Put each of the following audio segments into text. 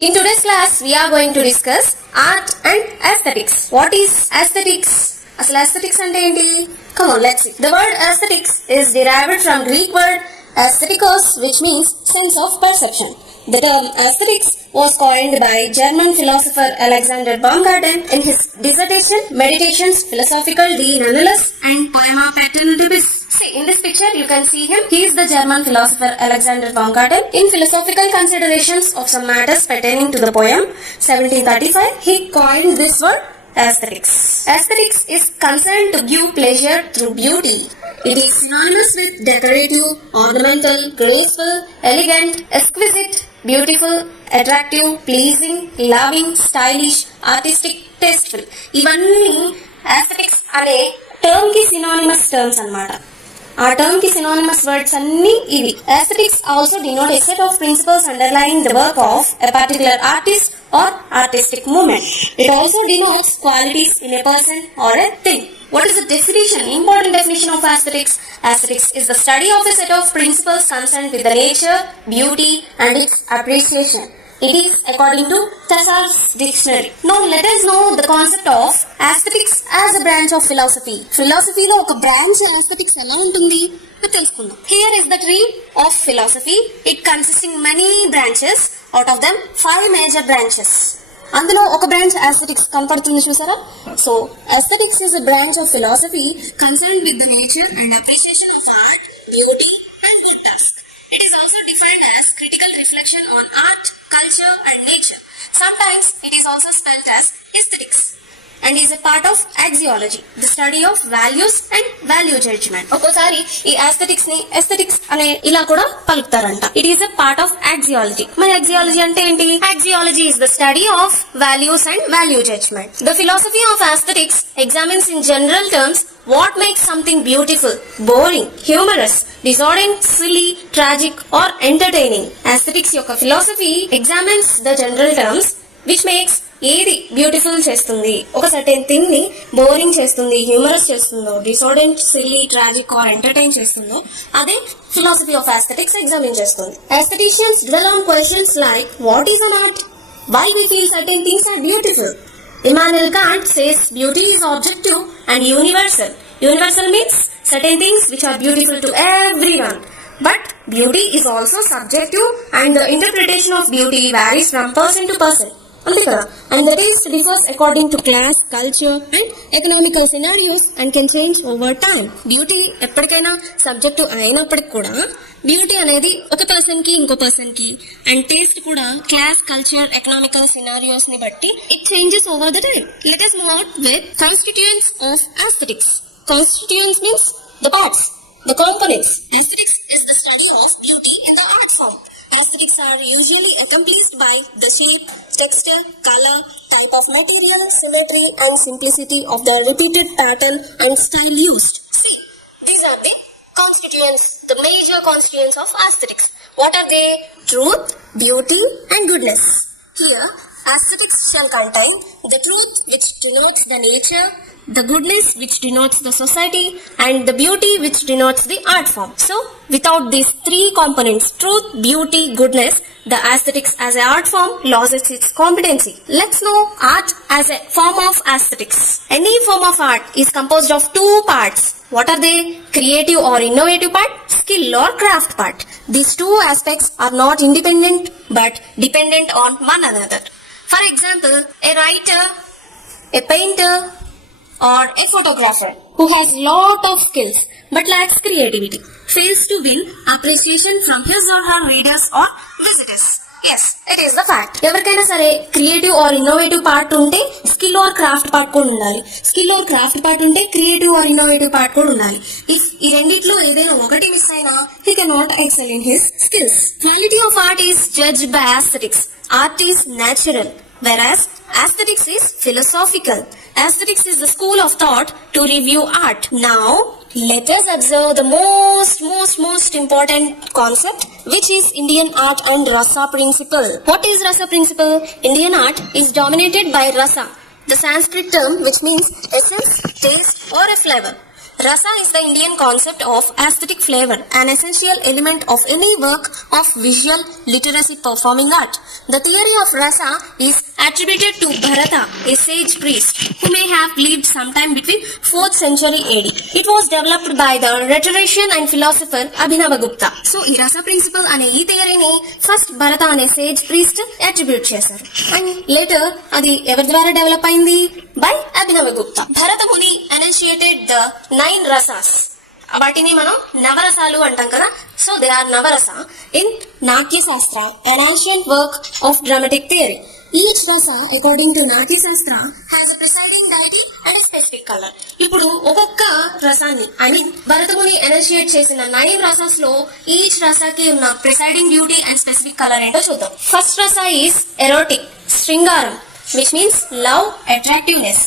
In today's class, we are going to discuss art and aesthetics. What is aesthetics? Aesthetics ante enti? Come on, let's see. The word aesthetics is derived from Greek word aesthetikos, which means sense of perception. The term aesthetics was coined by German philosopher Alexander Baumgarten in his dissertation Meditations, Philosophical de Nihilus and Poema Paternibus. In this picture, you can see him. He is the German philosopher Alexander Baumgarten. In philosophical considerations of some matters pertaining to the poem 1735, he coined this word aesthetics. Aesthetics is concerned to give pleasure through beauty. It is synonymous with decorative, ornamental, graceful, elegant, exquisite, beautiful, attractive, pleasing, loving, stylish, artistic, tasteful. ఇవన్నీ aesthetics అనే టర్మ్ కి synonymous terms అన్నమాట. ఆ టర్మ్ కి synonymous words అన్ని ఇవి. Aesthetics also denote a set of principles underlying the work of a particular artist or artistic movement. It also denotes qualities in a person or a thing. What is the definition? Important definition of aesthetics. Aesthetics is the study of a set of principles concerned with the nature, beauty and its appreciation. It is according to Thesaurus Dictionary. Now let us know the concept of aesthetics as a branch of philosophy. Philosophy lo oka branch aesthetics ela untundi తెలుసుకుందాం. Here is the tree of philosophy. It consisting many branches. Out of them 5 major branches. అందులో ఒక branch aesthetics కనపడుతుంది చూసారా? So aesthetics is a branch of philosophy concerned with the nature and appreciation of art, beauty and good taste. It is also defined as critical reflection on art, culture and nature. Sometimes it is also spelled as aesthetics and is a part of axiology, the study of values and value judgment. ఒక్కోసారి ఈ aesthetics ని aesthetics అనే ఇలా కూడా పలుకుతారంట. It is a part of axiology. మరి axiology అంటే ఏంటి? Axiology is the study of values and value judgment. The philosophy of aesthetics examines in general terms what makes something beautiful, boring, humorous, disordering, silly, tragic or entertaining. Aesthetics యొక్క philosophy examines the general terms which makes ఏది బ్యూటిఫుల్ చేస్తుంది, ఒక certain thing ని బోరింగ్ చేస్తుంది, హ్యూమరస్ చేస్తుందో, డిసార్డెంట్, silly, tragic are entertain చేస్తుందో అదే ఫిలాసఫీ ఆఫ్ aesthetics ఎగ్జామిన్ చేస్తుంది. Aestheticians dwell on questions like what is an art, why we feel certain things are beautiful. Immanuel Kant says beauty is objective and universal. Universal means certain things which are beautiful to everyone. But beauty is also subjective and the interpretation of beauty varies from person to person. And the taste differs according to class, culture and economical scenarios and can change over time. Beauty ఎప్పటికైనా సబ్జెక్టివ్ అయినప్పటికి కూడా బ్యూటీ అనేది ఒక పర్సన్ కి ఇంకో పర్సన్ కి and taste కూడా class, culture, economical scenarios ని బట్టి it changes over the time. Let us move out with constituents of aesthetics. Constituents means the parts, the components. Aesthetics is the study of beauty in the art form. Aesthetics are usually accomplished by the shape, texture, color, type of material, symmetry and simplicity of the repeated pattern and style used. See, these are the constituents, the major constituents of aesthetics. What are they? Truth, beauty and goodness. Here, aesthetics shall contain the truth which denotes the nature, the goodness which denotes the society and the beauty which denotes the art form. So, without these 3 components, truth, beauty, goodness, the aesthetics as an art form loses its competency. Let's know art as a form of aesthetics. Any form of art is composed of 2 parts. What are they? Creative or innovative part, skill or craft part. These 2 aspects are not independent but dependent on one another. For example, a writer, a painter, or a photographer who has lot of skills but lacks creativity fails to win appreciation from his or her readers or visitors. Yes, it is the fact. ఎవరికైనా సరే creative are innovative part ఉంటే skill are craft part కూడా ఉండాలి. Skill are craft part ఉంటే creative are innovative part కూడా ఉండాలి. ఇఫ్ ఈ రెండిట్లో ఏదైనా ఒకటి మిస్ అయినా he cannot excel in his skills. Quality of art is judged by aesthetics. Art is natural, whereas aesthetics is philosophical. Aesthetics is the school of thought to review art. Now, let us observe the most important concept, which is Indian art and Rasa principle. What is Rasa principle? Indian art is dominated by Rasa, the Sanskrit term which means essence, taste or a flavor. Rasa is the Indian concept of aesthetic flavor, an essential element of any work of visual literacy performing art. The theory of rasa is attributed to Bharata, a sage priest who may have lived sometime between 4th century AD. It was developed by the rhetorician and philosopher Abhinavagupta. So, ఈ rasa principle అనే ఈ థియరీని ఫస్ట్ భరత అనే Sage priest attribute చేశారు. And later అది ఎవరి ద్వారా డెవలప్ అయింది? బై అభినవగుప్త. భరత ముని ఎనన్షియేటెడ్ ద 9 rasas. వాటిని మనం నవరసాలు అంటాం కదా. సో దే ఆర్ నవరస ఇన్ నాట్య శాస్త్ర, an ancient work of dramatic theory. Each rasa, according to Natya Shastra, has a presiding deity and a specific color. ఇప్పుడు ఒక్కొక్క రసాన్ని భరతముని ఎనర్షియేట్ చేసిన 9 rasas లో ఈచ్ రసాకి ఉన్న presiding duty and specific colour ఏంటో చూద్దాం. ఫస్ట్ రసా ఈస్ ఎరోటిక్, శృంగారం, which means love, attractiveness.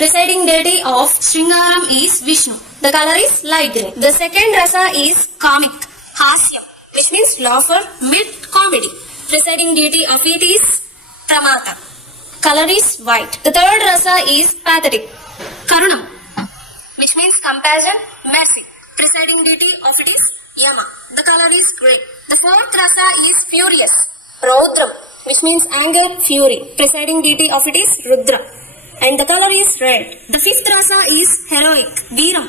Presiding deity of Shringaram is Vishnu. The color is light green. The second rasa is comic, hasyam, which means laughter, mid-comedy. Presiding deity of it is Pramata. Color is white. The third rasa is pathetic, Karunam, which means compassion, mercy. Presiding deity of it is Yama. The color is grey. The fourth rasa is furious, Raudram, which means anger, fury. Presiding deity of it is Rudra, and the color is red. The fifth rasa is heroic, Veeram,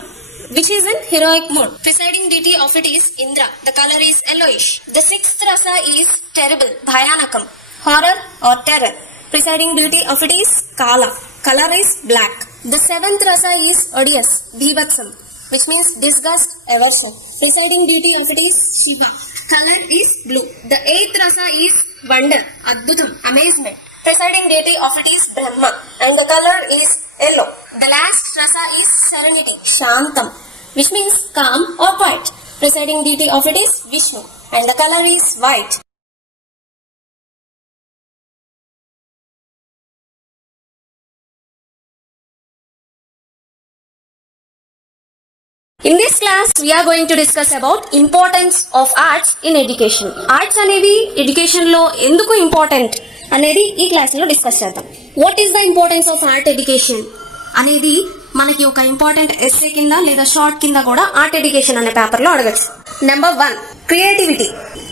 which is in heroic mode. Presiding deity of it is Indra. The color is yellowish. The sixth rasa is terrible, Bhayanakam, horror or terror. Presiding deity of it is Kala. Color is black. The seventh rasa is odious, Bhivatsam, which means disgust, aversion. Presiding deity of it is Shiva. Color is blue. The eighth rasa is wonder, Adbhutam, amazement. Presiding deity of it is Brahma, and the color is yellow. The last rasa is serenity, Shantam, which means calm or quiet. Presiding deity of it is Vishnu, and the color is white. In this class, we are going to discuss about importance of arts in education. Arts అనేవి ఎడ్యుకేషన్ లో ఎందుకు ఇంపార్టెంట్ అనేది ఈ క్లాస్ లో డిస్కస్ చేద్దాం. What is the importance of art education అనేది మనకి ఒక ఇంపార్టెంట్ ఎస్సే కింద లేదా షార్ట్ కింద కూడా ఆర్ట్ ఎడ్యుకేషన్ అనే పేపర్ లో అడగచ్చు. Number 1, creativity.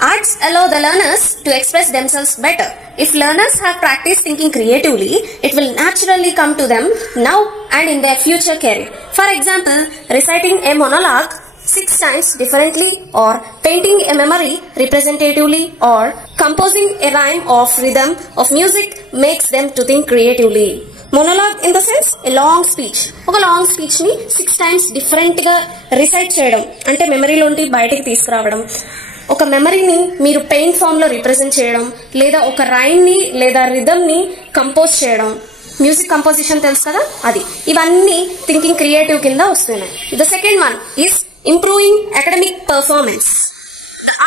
Arts allow the learners to express themselves better. If learners have practiced thinking creatively, it will naturally come to them now and in their future career. For example, reciting a monologue 6 times differently, or painting a memory representatively, or composing a rhyme of rhythm of music makes them to think creatively. Monologue in the sense a long speech. ఒక long speech ని 6 times different గా రిసైట్ చేయడం అంటే మెమరీలోంటి బయటకి తీసుకురావడం, ఒక మెమరీని మీరు పెయింట్ ఫామ్ లో రిప్రజెంట్ చేయడం, లేదా ఒక రైమ్ ని లేదా రిథమ్ ని కంపోజ్ చేయడం, మ్యూజిక్ కంపోజిషన్ తెలుసు కదా అది. ఇవన్నీ థింకింగ్ క్రియేటివ్ కింద వస్తున్నాయి. The second one is improving academic performance.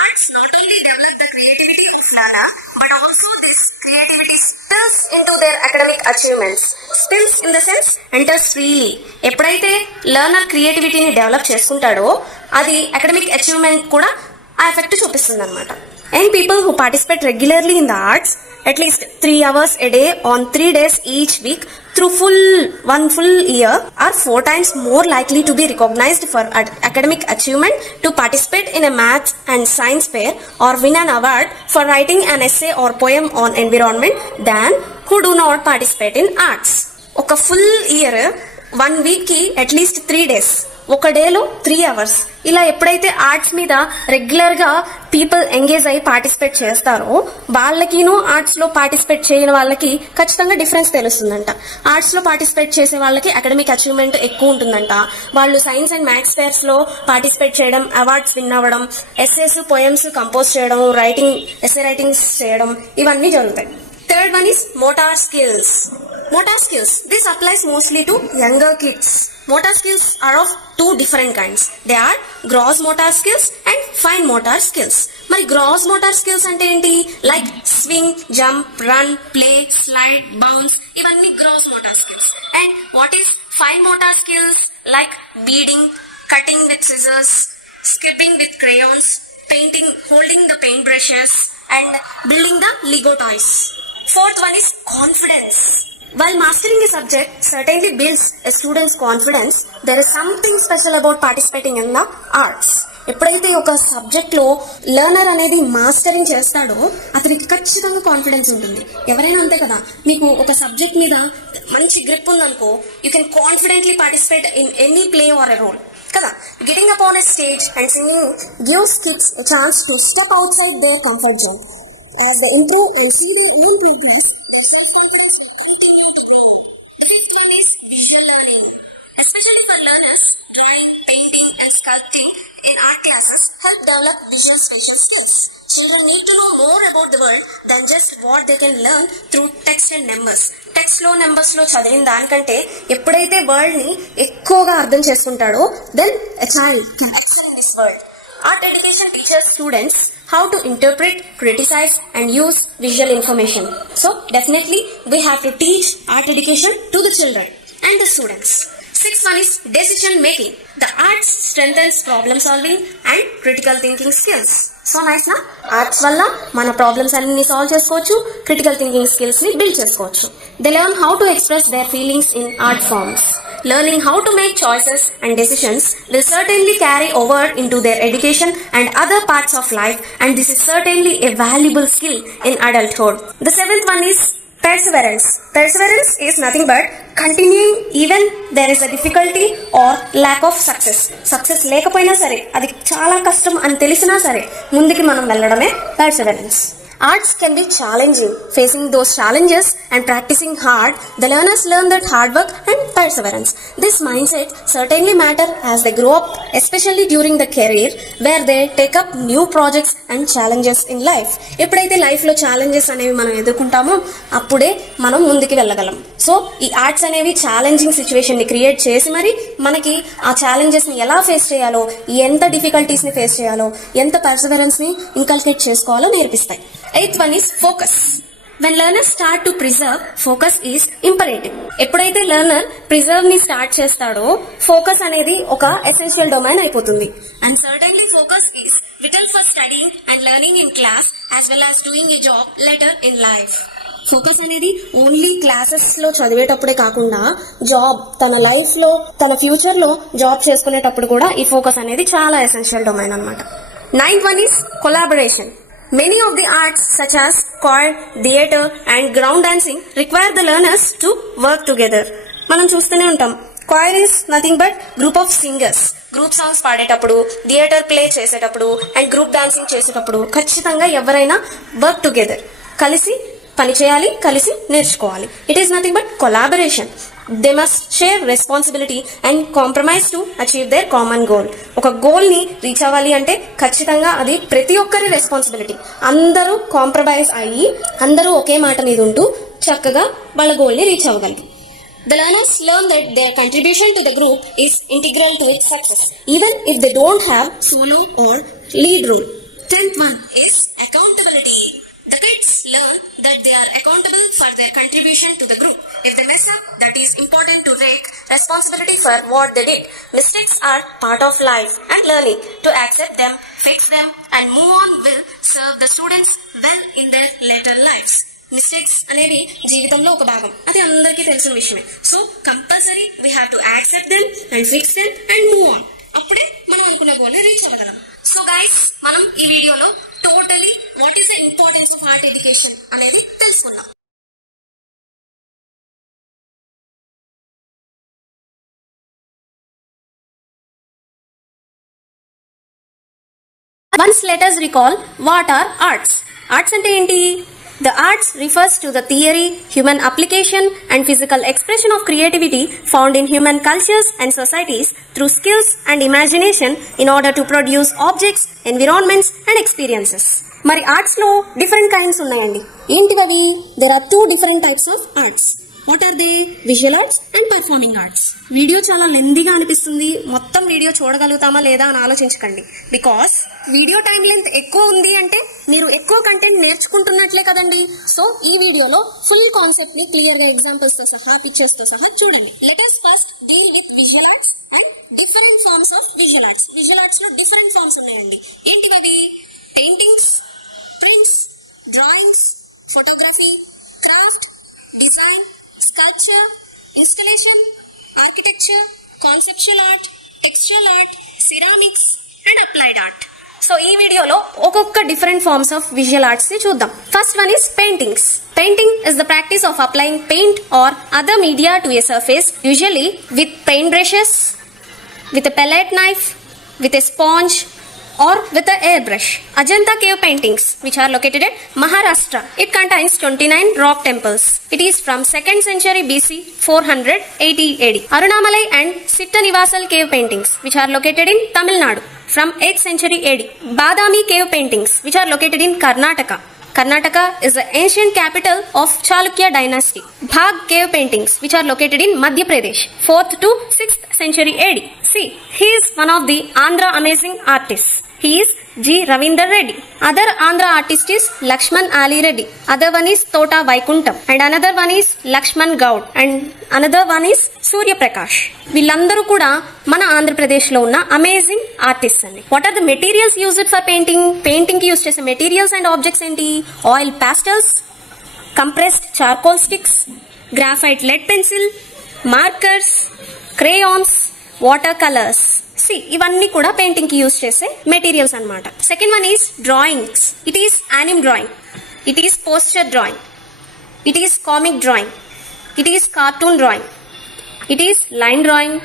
Arts not only develop the creativity of learner, but also this creativity spills into their academic achievements. Spills in the sense enters freely. ఎప్పుడైతే లర్నర్ క్రియేటివిటీని డెవలప్ చేసుకుంటాడో అది academic achievement కూడా ఆ ఎఫెక్ట్ చూపిస్తుంది అనమాట. And people who participate regularly in the arts at least 3 hours a day on 3 days each week through one full year are 4 times more likely to be recognized for academic achievement, to participate in a math and science fair, or win an award for writing an essay or poem on environment than who do not participate in arts. ఒక full year 1 week కి at least 3 days, ఒక డేలో 3 hours ఇలా ఎప్పుడైతే ఆర్ట్స్ మీద రెగ్యులర్ గా people engage అయ్యి పార్టిసిపేట్ చేస్తారో వాళ్ళకిను ఆర్ట్స్ లో పార్టిసిపేట్ చేయని వాళ్ళకి ఖచ్చితంగా డిఫరెన్స్ తెలుస్తుందంట. ఆర్ట్స్ లో పార్టిసిపేట్ చేసే వాళ్ళకి అకాడమిక్ అచీవ్మెంట్ ఎక్కువ ఉంటుందంట. వాళ్ళు సైన్స్ అండ్ మ్యాథ్స్ ఫేర్స్ లో పార్టిసిపేట్ చేయడం, అవార్డ్స్ విన్ అవ్వడం, ఎస్సేస్ పోయమ్స్ కంపోజ్ చేయడం, ఎస్సే రైటింగ్స్ చేయడం, ఇవన్నీ జరుగుతాయి. Third one is motor skills. Motor skills. This applies mostly to younger kids. Motor skills are of 2 different kinds. They are gross motor skills and fine motor skills. మరి gross motor skills అంటే ఏంటి? Like swing, jump, run, play, slide, bounce. ఇవన్నీ gross motor skills. And what is fine motor skills? Like beading, cutting with scissors, scribbling with crayons, painting, holding the paint brushes, and building the Lego toys. Fourth one is confidence. While mastering a subject certainly builds a student's confidence, there is something special about participating in the arts. ఎప్పుడైతే ఒక సబ్జెక్ట్ లో లెర్నర్ అనేది మాస్టరింగ్ చేస్తాడో అతనికి ఖచ్చితంగా కాన్ఫిడెన్స్ ఉంటుంది. ఎవరైనా అంతే కదా, మీకు ఒక సబ్జెక్ట్ మీద మంచి గ్రిప్ ఉందనుకో, you can confidently participate in any play or a role కదా. Getting up on a stage and singing gives kids a chance to step outside their comfort zone. As they improve and see their own progress, especially for learners, drawing, painting and sculpting in art classes help develop visual spatial skills. Children need to know more about the world than just what they can learn through text and numbers. Text లో numbers లో చదివిన దానికంటే ఎప్పుడైతే world ని ఎక్కువగా అర్థం చేసుకుంటాడో then a child can excel in this world. Art education teaches students how to interpret, criticize and use visual information. So definitely we have to teach art education to the children and the students. Sixth one is decision making. The arts strengthens problem solving and critical thinking skills. So nice na? Arts valla mana problems anni solve chesukochu, critical thinking skills ni build chesukochu. They learn how to express their feelings in art forms. Learning how to make choices and decisions will certainly carry over into their education and other parts of life, and this is certainly a valuable skill in adulthood. The seventh one is perseverance. Perseverance is nothing but continuing even there is a difficulty or lack of success. Success లేకపోయినా సరే, అది చాలా కష్టం అని తెలిసినా సరే ముందుకి మనం వెళ్ళడమే perseverance. Arts can be challenging. Facing those challenges and practicing hard, the learners learn that hard work and perseverance. This mindset certainly matter as they grow up, especially during the career where they take up new projects and challenges in life. ఎప్పుడైతే లైఫ్ లో ఛాలెంజెస్ అనేవి మనం ఎదుర్కొంటామో అప్పుడే మనం ముందుకు వెళ్ళగలం. సో ఈ ఆర్ట్స్ అనేవి ఛాలెంజింగ్ సిచ్యువేషన్ ని క్రియేట్ చేసి మరి మనకి ఆ ఛాలెంజెస్ ని ఎలా ఫేస్ చేయాలో, ఎంత డిఫికల్టీస్ ని ఫేస్ చేయాలో, ఎంత పర్సివరెన్స్ ని ఇంకల్కేట్ చేసుకోవాలో నేర్పిస్తాయి. Eighth one is focus. When learners start to preserve, focus is imperative. ఎప్పుడైతే లెర్నర్ ప్రిజర్వ్ ని స్టార్ట్ చేస్తాడో ఫోకస్ అనేది ఒక ఎసెన్షియల్ డొమైన్ అయిపోతుంది. And certainly focus is vital for studying and learning in class as well as doing a job later in life. Focus అనేది only classes లో చదివేటప్పుడే కాకుండా జాబ్, తన లైఫ్ లో, తన ఫ్యూచర్ లో జాబ్ చేసుకునేటప్పుడు కూడా ఈ ఫోకస్ అనేది చాలా ఎసెన్షియల్ డొమైన్ అన్నమాట. Ninth one is collaboration. Many of the arts such as choir, theatre and ground dancing require the learners to work together. మనం చూస్తూనే ఉంటాం, choir is nothing but group of singers. Group songs పాడేటప్పుడు, theatre play చేసేటప్పుడు and group dancing చేసేటప్పుడు ఖచ్చితంగా ఎవరైనా work together, కలిసి పని చేయాలి, కలిసి నేర్చుకోవాలి. It is nothing but collaboration. They must share responsibility and compromise to achieve there common goal. ఒక గోల్ ని రీచ్ అవ్వాలి అంటే ఖచ్చితంగా అది ప్రతి ఒక్కరి రెస్పాన్సిబిలిటీ. అందరూ కాంప్రమైజ్ అయ్యి అందరూ ఒకే మాట మీద ఉంటూ చక్కగా వాళ్ళ గోల్ ని రీచ్ అవ్వగలరు. The learners learn that their contribution to the group is integral to its success, even if they don't have solo or lead role. 10th one is accountability. The kids learn that they are accountable for their contribution to the group. If they mess up, that is important to take responsibility for what they did. Mistakes are part of life and learning to accept them, fix them and move on will serve the students well in their later lives. Mistakes అనేవి జీవితంలో ఒక భాగం, అది అందరికీ తెలిసిన విషయమే. So compulsory we have to accept them and fix them and move on. అప్పుడే మనం అనుకున్న గోల్ ని రీచ్ అవ్వగలం. సో గైస్, మనం ఈ వీడియోలో totally what is the importance of art education అనేది తెలుసుకుందాం. Once let us recall what are arts. Arts అంటే ఏంటి? The arts refers to the theory, human application and physical expression of creativity found in human cultures and societies through skills and imagination in order to produce objects, environments and experiences. మరి ఆర్ట్స్ లో different kinds ఉన్నాయండి. ఏంటివి? There are two different types of arts. What are they? Visual arts and performing arts. Video చాలా లెందీగా అనిపిస్తుంది. మొత్తం వీడియో చూడగలుగుతామా లేదా అని ఆలోచించకండి. బికాస్ వీడియో టైం లెంత్ ఎక్కువ ఉంది అంటే మీరు ఎక్కువ కంటెంట్ నేర్చుకుంటున్నట్లే కదండి. సో ఈ వీడియోలో ఫుల్ కాన్సెప్ట్ ని క్లియర్ గా ఎగ్జాంపుల్స్ తో సహా, పిక్చర్స్ తో సహా చూడండి. Let us first deal with visual arts and different forms of visual arts. Visual arts లో డిఫరెంట్ ఫార్మ్స్ ఉన్నాయండి. ఏంటివి? Paintings, prints, drawings, photography, craft, design, sculpture, installation, architecture, conceptual art, textural art, ceramics and applied art. So ఈ వీడియోలో ఒక్కొక్క different forms of visual arts ని చూద్దాం. First one is paintings. Painting is the practice of applying paint or other media to a surface, usually with paint brushes, with a palette knife, with a sponge or with an airbrush. Ajanta cave paintings, which are located at Maharashtra. It contains 29 rock temples. It is from 2nd century BC 480 AD. Arunamalai and Sittanivasal cave paintings, which are located in Tamil Nadu from 8th century AD. Badami cave paintings, which are located in Karnataka. Karnataka is the ancient capital of Chalukya dynasty. Bhag cave paintings, which are located in Madhya Pradesh, 4th to 6th century AD. See, he is one of the Andhra amazing artists. He is G. Ravindra Reddy. Other Andhra artist is Lakshman Ali Reddy. Other one is Tota Vaikuntham. And another one is Lakshman Gaud. And another one is Surya Prakash. వీళ్ళందరూ కూడా మన ఆంధ్రప్రదేశ్ లో ఉన్న amazing artist అండి. What are the materials used for painting? Painting కి use చేసే materials and objects ఏంటి? Oil pastels, compressed charcoal sticks, graphite lead pencil, markers, crayons, water colours. ఇవన్నీ కూడా పెయింటింగ్ కి యూజ్ చేసే మెటీరియల్స్ అన్నమాట. Second one is drawings. It is anime drawing, it is poster drawing, it is comic drawing, it is cartoon drawing, it is line drawing,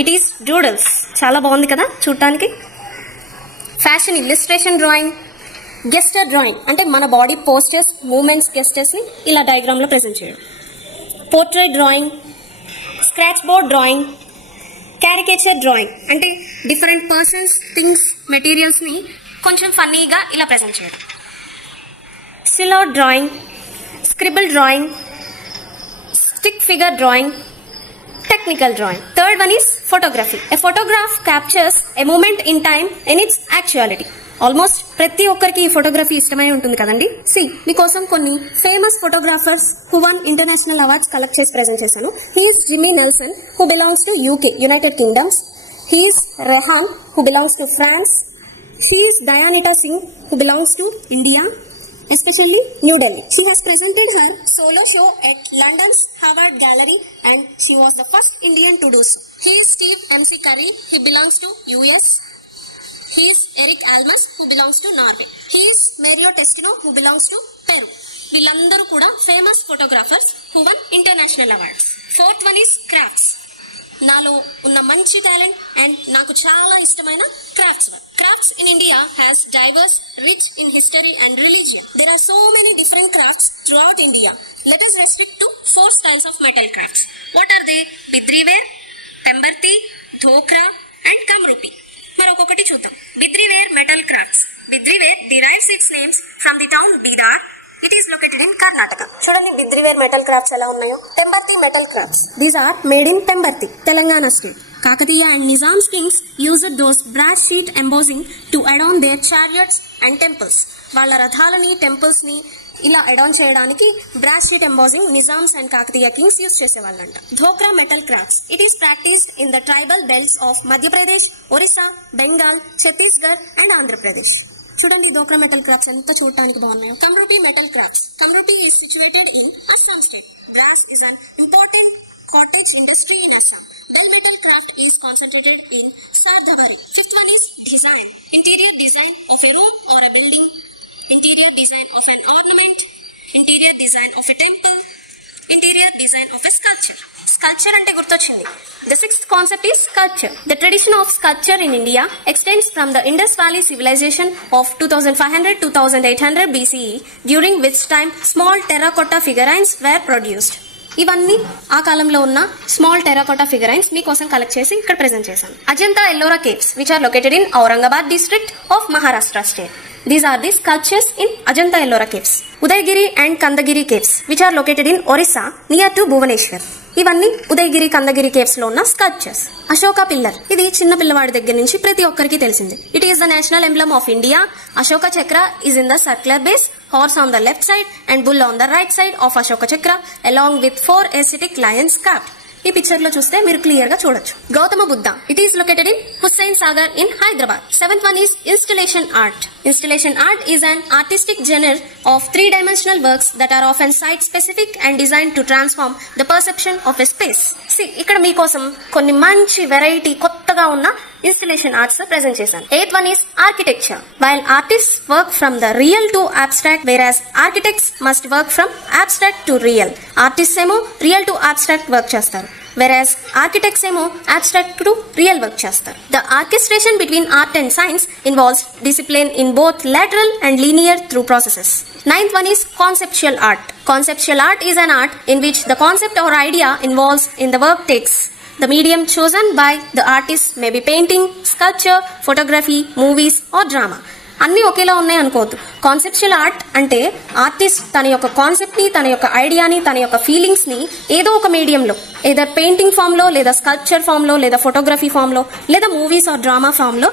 it is doodles. చాలా బాగుంది కదా చూడటానికి. Fashion illustration drawing, గెస్టర్ డ్రాయింగ్ అంటే మన body posters, moments, gestures ని ఇలా డయాగ్రామ్ లో ప్రెజెంట్ చేయడం. Portrait drawing, scratch board drawing, caricature drawing అంటే డిఫరెంట్ పర్సన్స్, థింగ్స్, మెటీరియల్స్ ని కొంచెం ఫన్నీగా ఇలా ప్రెజెంట్ చేయడం. సిల్హౌట్ డ్రాయింగ్, స్క్రిబుల్ drawing, stick figure drawing, technical drawing. Third one is photography. A photograph captures a moment in time in its actuality. Almost ప్రతి ఒక్కరికి ఈ ఫోటోగ్రఫీ ఇష్టమై ఉంటుంది కదండి. మీకోసం కొన్ని famous photographers who won international awards collect చేసి ప్రెజెంట్ చేశాను. He's Jimmy Nelson who belongs to UK, United Kingdoms. He's Rehahn who belongs to France. She's Dayanita Singh who belongs to India, especially New Delhi. She has presented her solo show at London's Howard Gallery and she was the first Indian to do so. He is Steve MC Curry, he belongs to US. He is Eric Almas who belongs to Norway. He is Mario Testino who belongs to Peru. వీళ్ళందరూ కూడా famous photographers who won international awards. Fourth one is crafts. నాలో ఉన్న మంచి talent and నాకు చాలా ఇష్టమైన crafts. Crafts in India has diverse, rich in history and religion. There are so many different crafts throughout India. Let us restrict to 4 styles of metal crafts. What are they? Bidri ware, Pemberti, Dhokra and Kamrupi. మరొకటి చూద్దాం. Bidri ware metal crafts. Bidri ware derives its names from the town Bidar. It is located in Karnataka. చూడండి Bidri ware metal crafts ఎలా ఉన్నాయో. Pemberti metal crafts. These are made in Pemberti, Telangana state. Kakatiya and Nizam's kings used those brass sheet embossing to adorn their chariots and temples. వాళ్ళ రథాలని, టెంపుల్స్ ని ఇలా adorn చేయడానికి brass sheet embossing Nizams and Kakatiya kings use చేసేవాళ్ళంట. Dhokra metal crafts. It is practised in the tribal belts of Madhya Pradesh, Orissa, Bengal, Chhattisgarh and Andhra Pradesh. చూడండి Dhokra metal crafts ఎంత చూడటానికి బాగున్నాయో. Kamrupi metal crafts. Kamrupi is situated in Assam state. Brass is an important cottage industry in Assam. Bell metal craft is concentrated in Sardhavari. Fifth one is design. Interior design of a room or a building. Interior design of an ornament. Interior design of a temple. Interior design of a sculpture. Sculpture అంటే గుర్తొచ్చింది. The sixth concept is sculpture. The tradition of sculpture in India extends from the Indus Valley civilization of 2500-2800 BCE, during which time small terracotta figurines were produced. ఇవన్నీ ఆ కాలంలో ఉన్న small terracotta ఫిగరైన్స్ మీకోసం కలెక్ట్ చేసి ఇక్కడ ప్రెజెంట్ చేశాను. Ajanta Ellora caves which are located in Aurangabad district of Maharashtra state. These are the sculptures in Ajanta Ellora caves. Udayagiri and Kandagiri caves which are located in Orissa near to Bhubaneswar. ఇవన్నీ ఉదయగిరి, కందగిరి కేవ్స్ లో ఉన్న స్కల్ప్చర్స్. అశోక పిల్లర్ ఇది చిన్న పిల్లవాడి దగ్గర నుంచి ప్రతి ఒక్కరికి తెలిసింది. It is the national emblem of India. Ashoka చక్ర is in the circular base, horse on the left side and bull on the right side of Ashoka chakra along with 4 ascetic lions carved. ఈ picture లో చూస్తే మీరు క్లియర్ గా చూడొచ్చు. గౌతమ Buddha, it is located in Hussain Sagar ఇన్ Hyderabad. 7th one is installation art. Installation art is an artistic genre of three-dimensional works that are often site-specific and designed to transform the perception of a space. See, ఇక్కడ మీకోసం కొన్ని మంచి వెరైటీ కొత్తగా ఉన్న installation arts present చేశాను. 8th one is architecture. While artists work from the real to abstract, whereas architects must work from abstract to real. Artists ఏమో real to abstract work చేస్తారు, whereas architects ఏమో abstract to real work చేస్తారు. The orchestration between art and science involves discipline in both lateral and linear through processes. 9th one is conceptual art. Conceptual art is an art in which the concept or idea involves in the work takes. The medium chosen by the artist may be painting, sculpture, photography, movies or drama. అన్ని ఒకేలా ఉన్నాయి అనుకోవద్దు. Conceptual art అంటే ఆర్టిస్ట్ తన యొక్క కాన్సెప్ట్ ని, తన యొక్క ఐడియాని, తన యొక్క ఫీలింగ్స్ ని ఏదో ఒక మీడియంలో, ఏదో పెయింటింగ్ ఫామ్ లో, లేదా స్కల్ప్చర్ ఫామ్ లో, లేదా ఫోటోగ్రఫీ ఫామ్ లో, లేదా మూవీస్ ఆర్ డ్రామా ఫామ్ లో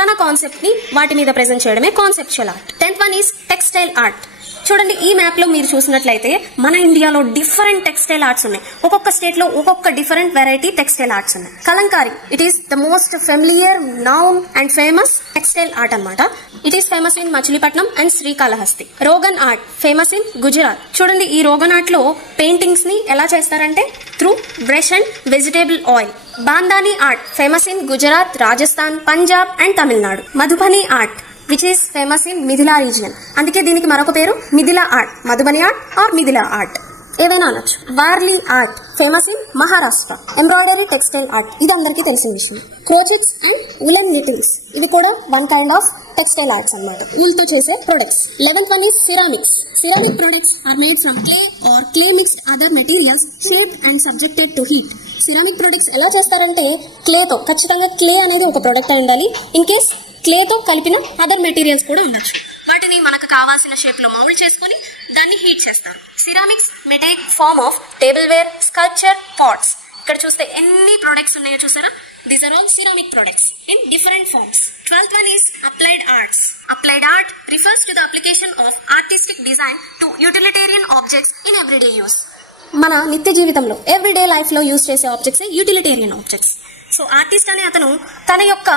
తన కాన్సెప్ట్ ని వాటి మీద ప్రెజెంట్ చేయడమే conceptual art. 10th one is textile art. చూడండి, ఈ మ్యాప్ లో మీరు చూసినట్లయితే మన ఇండియాలో డిఫరెంట్ టెక్స్టైల్ ఆర్ట్స్ ఉన్నాయి. ఒక్కొక్క స్టేట్ లో ఒక్కొక్క డిఫరెంట్ వెరైటీ టెక్స్టైల్ ఆర్ట్స్ ఉన్నాయి. Kalamkari, it is the most familiar, known and famous textile art అన్నమాట. It is famous in Machilipatnam and Srikalahasti. Rogan art famous in Gujarat. చూడండి, ఈ రోగన్ ఆర్ట్ లో పెయింటింగ్స్ ని ఎలా చేస్తారంటే through brush and vegetable oil. Bandhani art famous in Gujarat, Rajasthan, Punjab and Tamil Nadu. Madhubani art which is famous in Mithila region. అందుకే దీనికి మరొక పేరు Mithila art, Madhubani art or Mithila ఆర్ట్ ఏదైనా అనొచ్చు. Warli art famous in Maharashtra. Embroidery textile art, ఇది అందరికీ తెలిసిన విషయం. క్రోచెట్స్ అండ్ ఉలెన్ నిటింగ్స్, ఇవి కూడా one kind of textile arts అన్నమాట, ఊల్ తో చేసే products. 11th one is ceramics. Ceramic products are made from clay or clay mixed other materials shaped and subjected to heat. Ceramic products ఎలా చేస్తారంటే క్లేతో, ఖచ్చితంగా క్లే అనేది ఒక ప్రొడక్ట్ అయి ఉండాలి. ఇన్ కేస్ క్లేతో కలిపిన అదర్ మెటీరియల్స్ కూడా ఉండొచ్చు. వాటిని మనకు కావాల్సిన షేప్ లో మౌల్డ్ చేసుకుని దాన్ని హీట్ చేస్తారు. Ceramics may take form of tableware, sculpture, pots. ఇక్కడ చూస్తే ఎన్ని ప్రొడక్ట్స్ ఉన్నాయో చూసారా? These are all ceramic products in different forms. 12th one is applied arts. Applied art refers to the application of artistic design to utilitarian objects in everyday use. మన నిత్య జీవితంలో everyday life లో use చేసే objects utilitarian objects. So artist అనే అతను తన యొక్క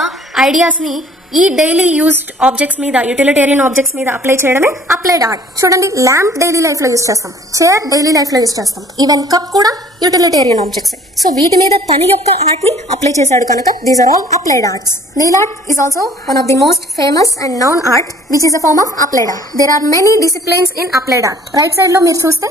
ideas ని ఈ డైలీ యూజ్డ్ ఆబ్జెక్ట్స్ మీద, యూటిలిటేరియన్ ఆబ్జెక్ట్స్ మీద అప్లై చేయడమే అప్లైడ్ ఆర్ట్. చూడండి, ల్యాంప్ డైలీ లైఫ్ లో యూజ్ చేస్తాం, చైర్ డైలీ లైఫ్ లో యూజ్ చేస్తాం, ఈవెన్ కప్ కూడా యూటిలిటేరియన్ ఆబ్జెక్ట్స్. సో వీటి మీద తన యొక్క ఆర్ట్ ని అప్లై చేశాడు కనుక these are all applied arts. Nail art is also one of the most famous and known art which is a form of applied art. There are many disciplines in applied art. Right side lo meer chuste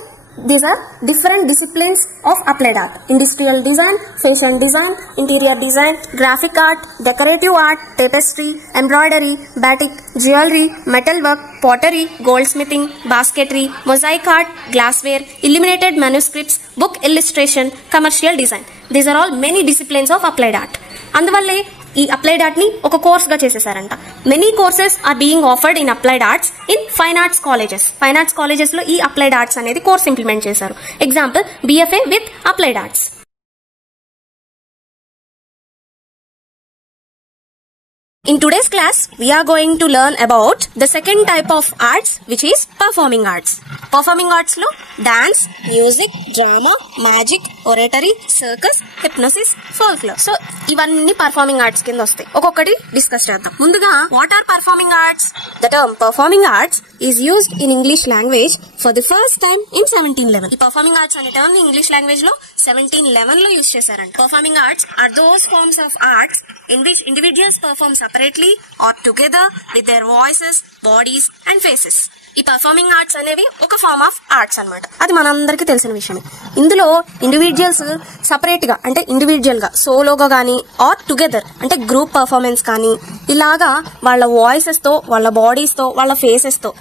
these are different disciplines of applied art: industrial design, fashion design, interior design, graphic art, decorative art, tapestry, embroidery, batik, jewelry, metalwork, pottery, goldsmithing, basketry, mosaic art, glassware, illuminated manuscripts, book illustration, commercial design. These are all many disciplines of applied art. అందువల్లే ఈ applied art ని ఒక course గా చేసేసారంట. Many courses are being offered in applied arts in fine arts colleges. Fine arts colleges లో ఈ applied arts అనేది course implement చేశారు. Example BFA with applied arts. In today's class, we are going to learn about the second type of arts, which is performing arts. Performing arts lo dance, music, drama, magic, oratory, circus, hypnosis, folklore. So ivanni performing arts కింద వస్తాయి. ఒక్కొక్కటి డిస్కస్ చేద్దాం. ముందుగా what are performing arts? The term performing arts is used in English language for the first time in 1711. ఈ performing arts అనే term ని English language లో 1711 లో యూజ్ చేశారంట. Performing arts are those forms of arts in which individuals perform separately or together with their voices, bodies and faces. ఈ performing arts అనేవి ఒక form of arts అన్నమాట. అది మనందరికీ తెలిసిన విషయమే. ఇందులో ఇండివిజువల్స్ సపరేట్ గా, అంటే ఇండివిజువల్ గా, సోలోగా గానీ ఆర్ టుగెదర్ అంటే గ్రూప్ పర్ఫార్మెన్స్ కానీ, ఇలాగా వాళ్ళ వాయిసెస్ తో, వాళ్ళ బాడీస్ తో, వాళ్ళ ఫేసెస్ తో